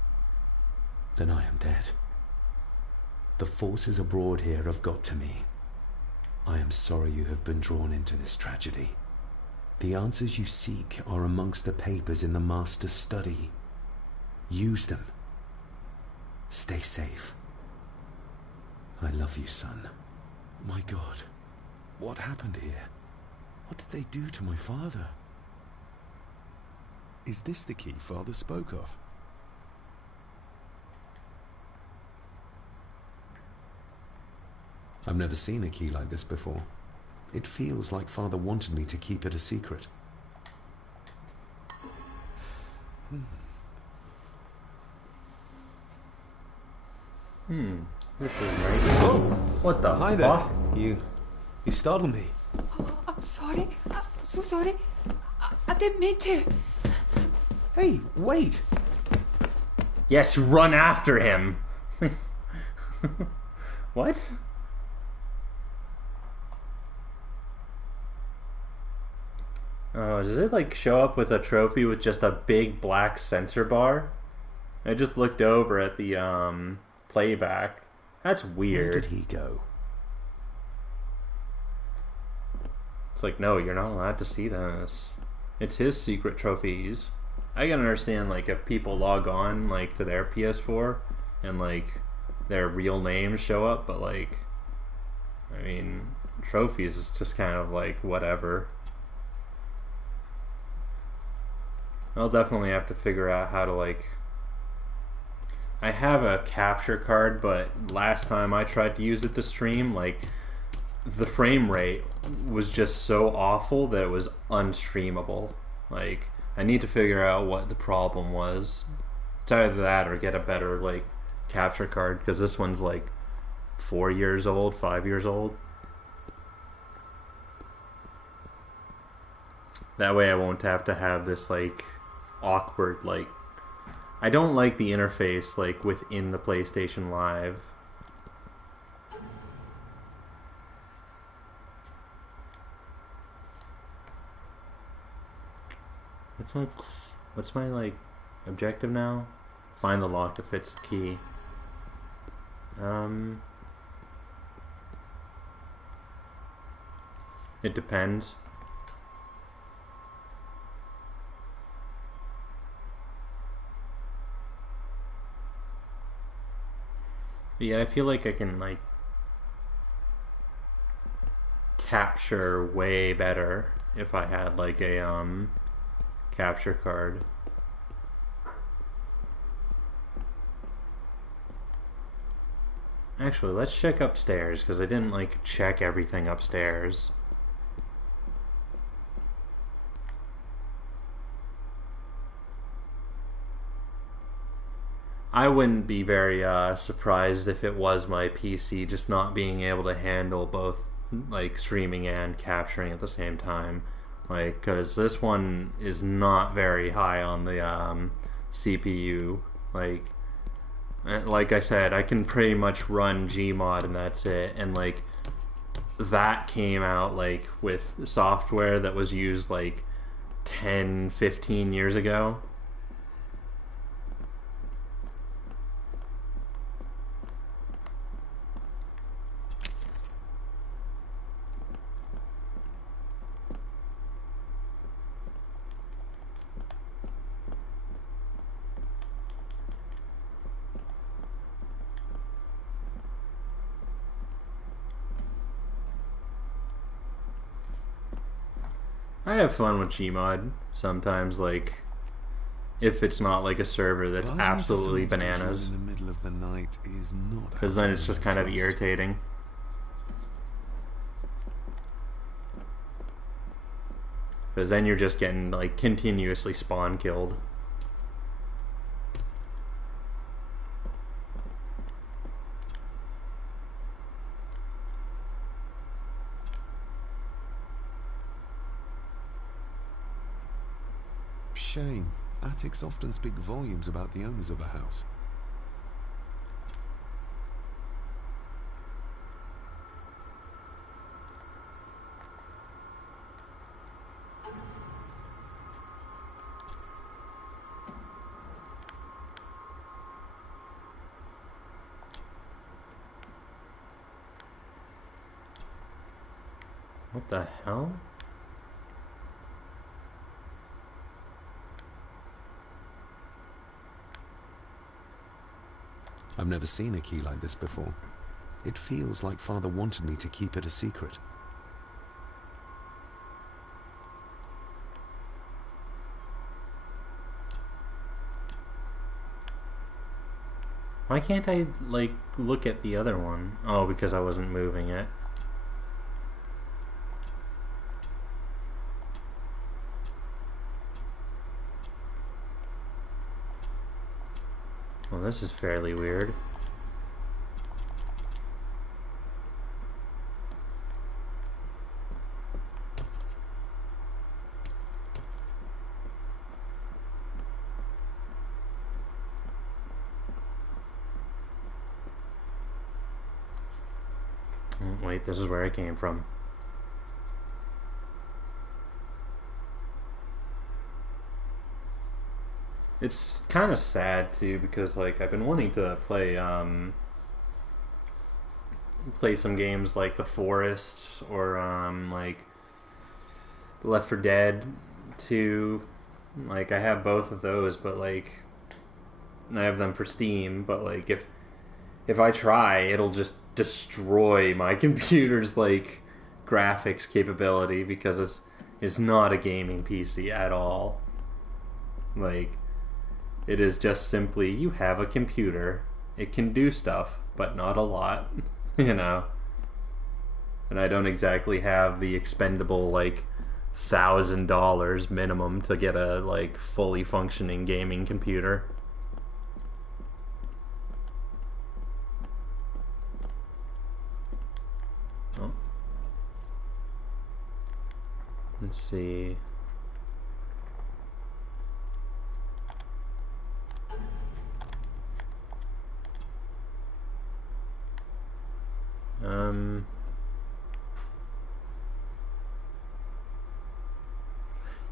then I am dead. The forces abroad here have got to me. I am sorry you have been drawn into this tragedy. The answers you seek are amongst the papers in the Master's study. Use them. Stay safe. I love you, son. My God, what happened here? What did they do to my father? Is this the key Father spoke of? I've never seen a key like this before. It feels like Father wanted me to keep it a secret. This is nice. Oh! What the Hi there. fuck? You startled me. Oh, I'm sorry. I'm so sorry. I didn't mean to. Hey, wait! Yes, run after him. What? Oh, does it like show up with a trophy with just a big black sensor bar? I just looked over at the playback. That's weird. Where did he go? It's like, no, you're not allowed to see this. It's his secret trophies. I can understand, like, if people log on, like, to their PS4 and, like, their real names show up, but, like, I mean, trophies is just kind of, like, whatever. I'll definitely have to figure out how to, like... I have a capture card, but last time I tried to use it to stream, like, the frame rate was just so awful that it was unstreamable. Like, I need to figure out what the problem was. It's either that or get a better, like, capture card, because this one's, like, 4 years old, 5 years old. That way I won't have to have this, like, awkward, like... I don't like the interface, like, within the PlayStation Live. What's my, like, objective now? Find the lock that fits the key. It depends. But yeah, I feel like I can, like, capture way better if I had, like, a, capture card. Actually, let's check upstairs, because I didn't, like, check everything upstairs. I wouldn't be very surprised if it was my PC just not being able to handle both, like, streaming and capturing at the same time. Like, because this one is not very high on the CPU. Like I said, I can pretty much run Gmod and that's it. And, like, that came out, like, with software that was used, like, 10, 15 years ago. I have fun with Gmod sometimes, like, if it's not like a server that's absolutely bananas, in the middle of the night is not, because then it's just kind of irritating. Because then you're just getting, like, continuously spawn killed. Shame. Attics often speak volumes about the owners of a house. What the hell? I've never seen a key like this before. It feels like Father wanted me to keep it a secret. Why can't I, like, look at the other one? Oh, because I wasn't moving it. Well, this is fairly weird. Wait, this is where I came from. It's kind of sad too because like I've been wanting to play some games like The Forest or like Left 4 Dead 2. Like I have both of those, but like I have them for Steam, but like if I try, it'll just destroy my computer's like graphics capability because it's not a gaming PC at all. Like it is just simply you have a computer. It can do stuff, but not a lot, you know. And I don't exactly have the expendable like $1,000 minimum to get a like fully functioning gaming computer. Oh. Let's see.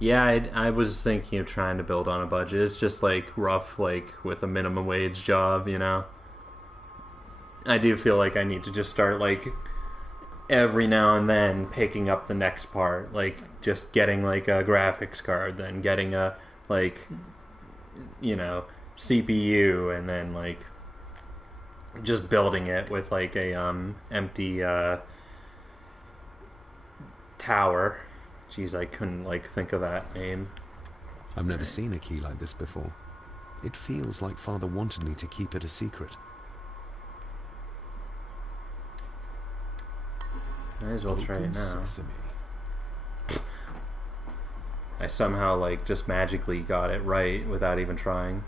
Yeah, I was thinking of trying to build on a budget. It's just like rough, like with a minimum wage job, you know. I do feel like I need to just start like every now and then picking up the next part, like just getting like a graphics card, then getting a like, you know, CPU, and then like just building it with like a empty tower. Jeez, I couldn't like think of that name. I've never seen a key like this before. It feels like Father wanted me to keep it a secret. Might as well try it now. Sesame. I somehow like just magically got it right without even trying.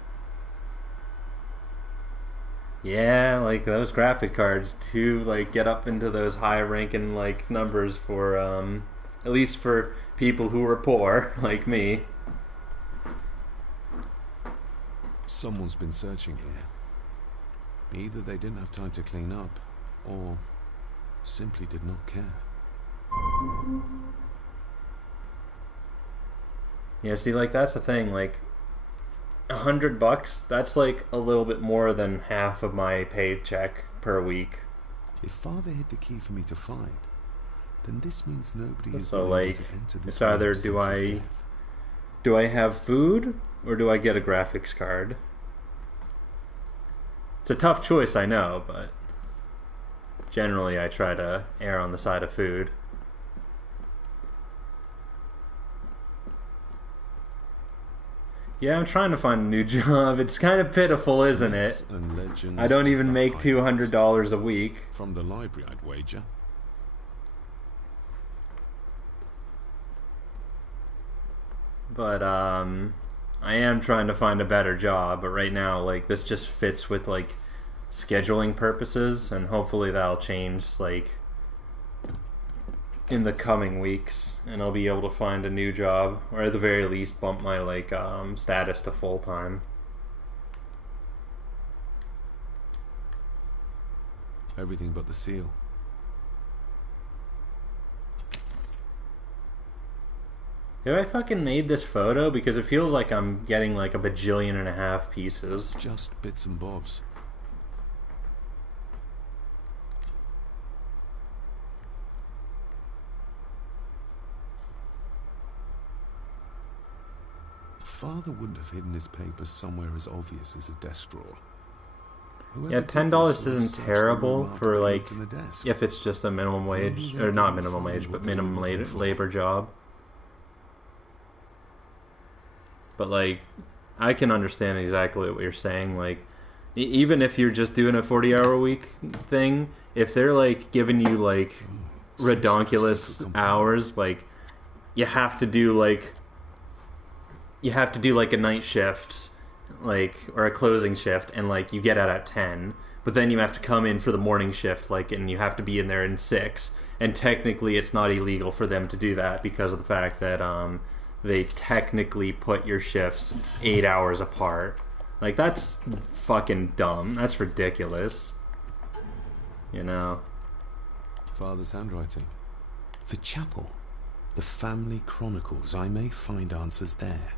Yeah, like those graphic cards to like get up into those high ranking like numbers for at least for people who are poor like me. Someone's been searching here. Either they didn't have time to clean up, or simply did not care. Yeah, see, like that's the thing. Like $100, that's like a little bit more than half of my paycheck per week. If Father hid the key for me to find, then this means nobody is so able like to enter this it's either room since his death. do I have food or do I get a graphics card? It's a tough choice, I know, but generally I try to err on the side of food. Yeah, I'm trying to find a new job. It's kind of pitiful, isn't it? And legends I don't of even the make Highlands. $200 a week. From the library, I'd wager. But I am trying to find a better job, but right now like this just fits with like scheduling purposes, and hopefully that'll change like in the coming weeks, and I'll be able to find a new job, or at the very least bump my like status to full-time. Everything but the seal. Have I fucking made this photo? Because it feels like I'm getting like 1.5 billion pieces. Just bits and bobs. father wouldn't have hidden his papers somewhere as obvious as a desk drawer. Yeah, $10 isn't terrible for, like, if it's just a minimum wage, or not minimum wage, but minimum labor job. But, like, I can understand exactly what you're saying. Like, even if you're just doing a 40-hour-a-week thing, if they're, like, giving you, like, redonkulous hours, like, you have to do, like, a night shift, like, or a closing shift, and, like, you get out at 10, but then you have to come in for the morning shift, like, and you have to be in there in 6, and technically it's not illegal for them to do that because of the fact that they technically put your shifts 8 hours apart. Like, that's fucking dumb. That's ridiculous. You know? Father's handwriting. The chapel. The family chronicles. I may find answers there.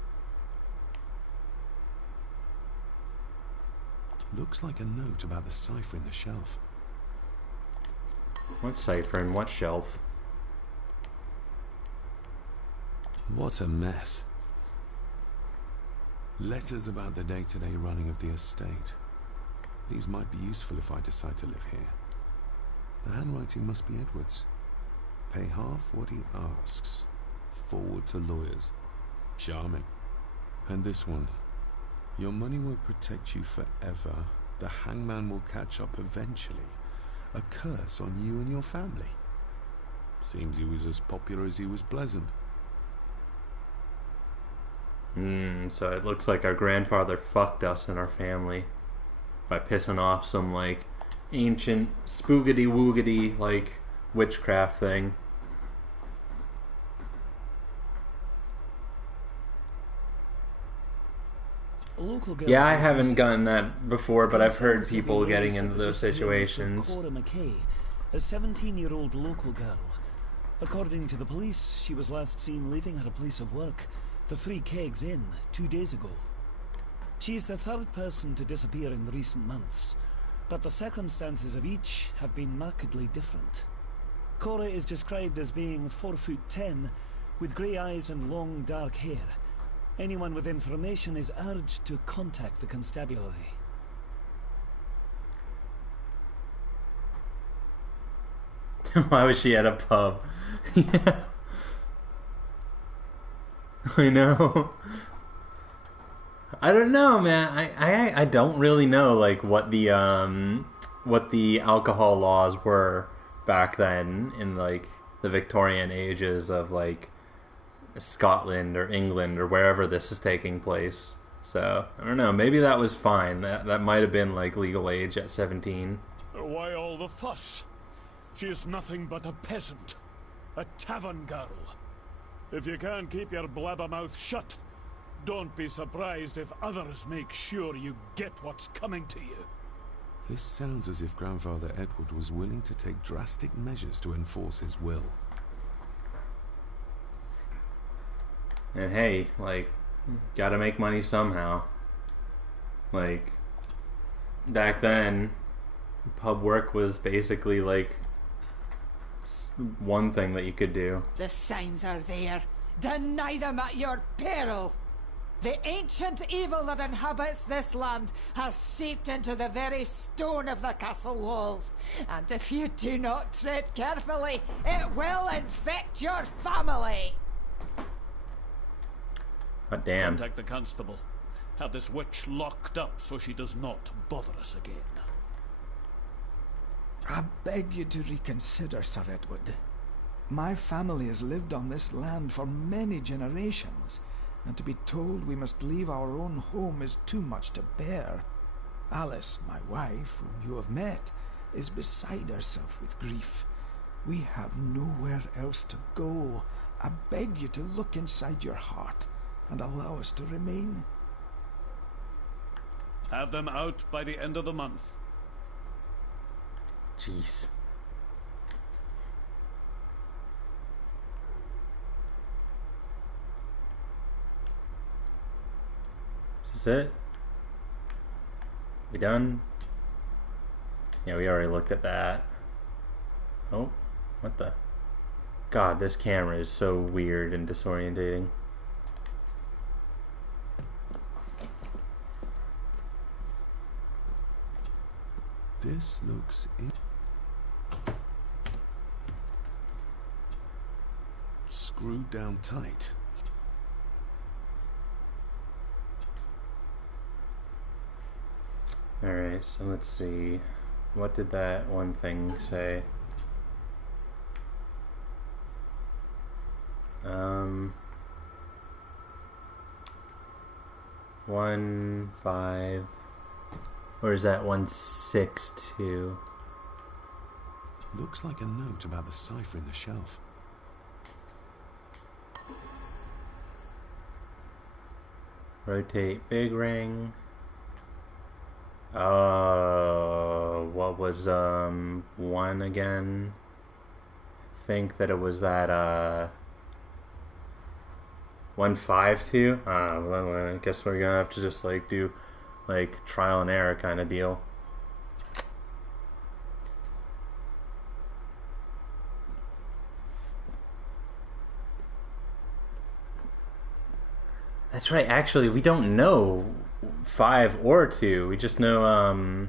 Looks like a note about the cipher in the shelf. What cipher and what shelf? What a mess. Letters about the day-to-day running of the estate. These might be useful if I decide to live here. The handwriting must be Edward's. Pay half what he asks. Forward to lawyers. Charming. And this one. Your money will protect you forever. The hangman will catch up eventually. A curse on you and your family. Seems he was as popular as he was pleasant. So it looks like our grandfather fucked us and our family by pissing off some, like, ancient spoogity-woogity, like, witchcraft thing. Yeah, I haven't gotten that before, but I've heard people getting into those situations. Cora McKay, a 17-year-old local girl. According to the police, she was last seen leaving her place of work, the Three Kegs Inn, 2 days ago. She is the third person to disappear in recent months, but the circumstances of each have been markedly different. Cora is described as being 4'10", with grey eyes and long dark hair. Anyone with information is urged to contact the constabulary. Why was she at a pub? Yeah. I know. I don't know, man. I don't really know, like, what the alcohol laws were back then in, like, the Victorian ages of, like, Scotland or England or wherever this is taking place. So I don't know, maybe that was fine. That might have been, like, legal age at 17. Why all the fuss? She is nothing but a peasant, a tavern girl. If you can't keep your blabbermouth shut, don't be surprised if others make sure you get what's coming to you. This sounds as if Grandfather Edward was willing to take drastic measures to enforce his will. And hey, like, gotta make money somehow. Like, back then, pub work was basically, like, one thing that you could do. The signs are there. Deny them at your peril. The ancient evil that inhabits this land has seeped into the very stone of the castle walls. And if you do not tread carefully, it will infect your family. But damn. Contact the constable. Have this witch locked up so she does not bother us again. I beg you to reconsider, Sir Edward. My family has lived on this land for many generations, and to be told we must leave our own home is too much to bear. Alice, my wife, whom you have met, is beside herself with grief. We have nowhere else to go. I beg you to look inside your heart and allow us to remain. Have them out by the end of the month. Jeez. Is this it? We done? Yeah, we already looked at that. Oh, what the? God, this camera is so weird and disorientating. This looks screwed down tight. Alright, so let's see. What did that one thing say? 1, 5. Or is that 1, 6, 2? Looks like a note about the cipher in the shelf. Rotate big ring. What was 1 again? I think that it was that 152. Well, I guess we're gonna have to just like do like trial and error kind of deal. That's right, actually we don't know 5 or 2. We just know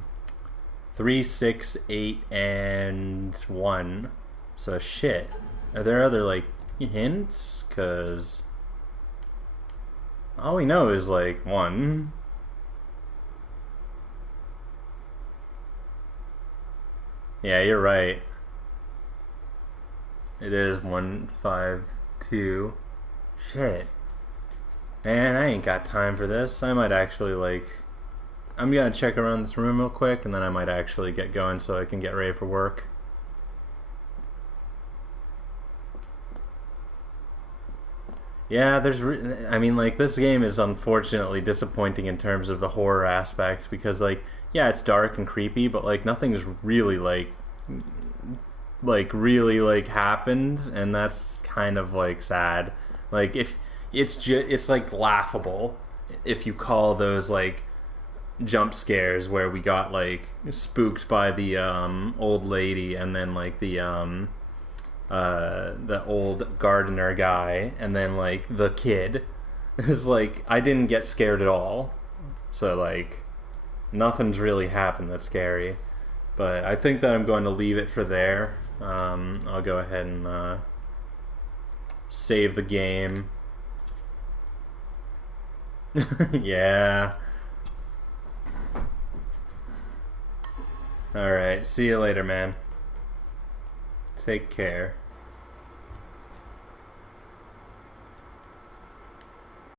3, 6, 8, and 1. So shit. Are there other like hints? Cause all we know is like 1. Yeah, you're right. It is 1, 5, 2. Shit. Man, I ain't got time for this. I might actually like... I'm gonna check around this room real quick, and then I might actually get going so I can get ready for work. Yeah, I mean, like, this game is unfortunately disappointing in terms of the horror aspect, because, like, yeah, it's dark and creepy, but, like, nothing's really, really, like, happened, and that's kind of, like, sad. Like, if... It's like laughable if you call those like jump scares where we got like spooked by the old lady and then like the old gardener guy and then like the kid. It's like I didn't get scared at all. So like nothing's really happened that's scary. But I think that I'm going to leave it for there. I'll go ahead and save the game. Yeah. Alright, see you later, man. Take care.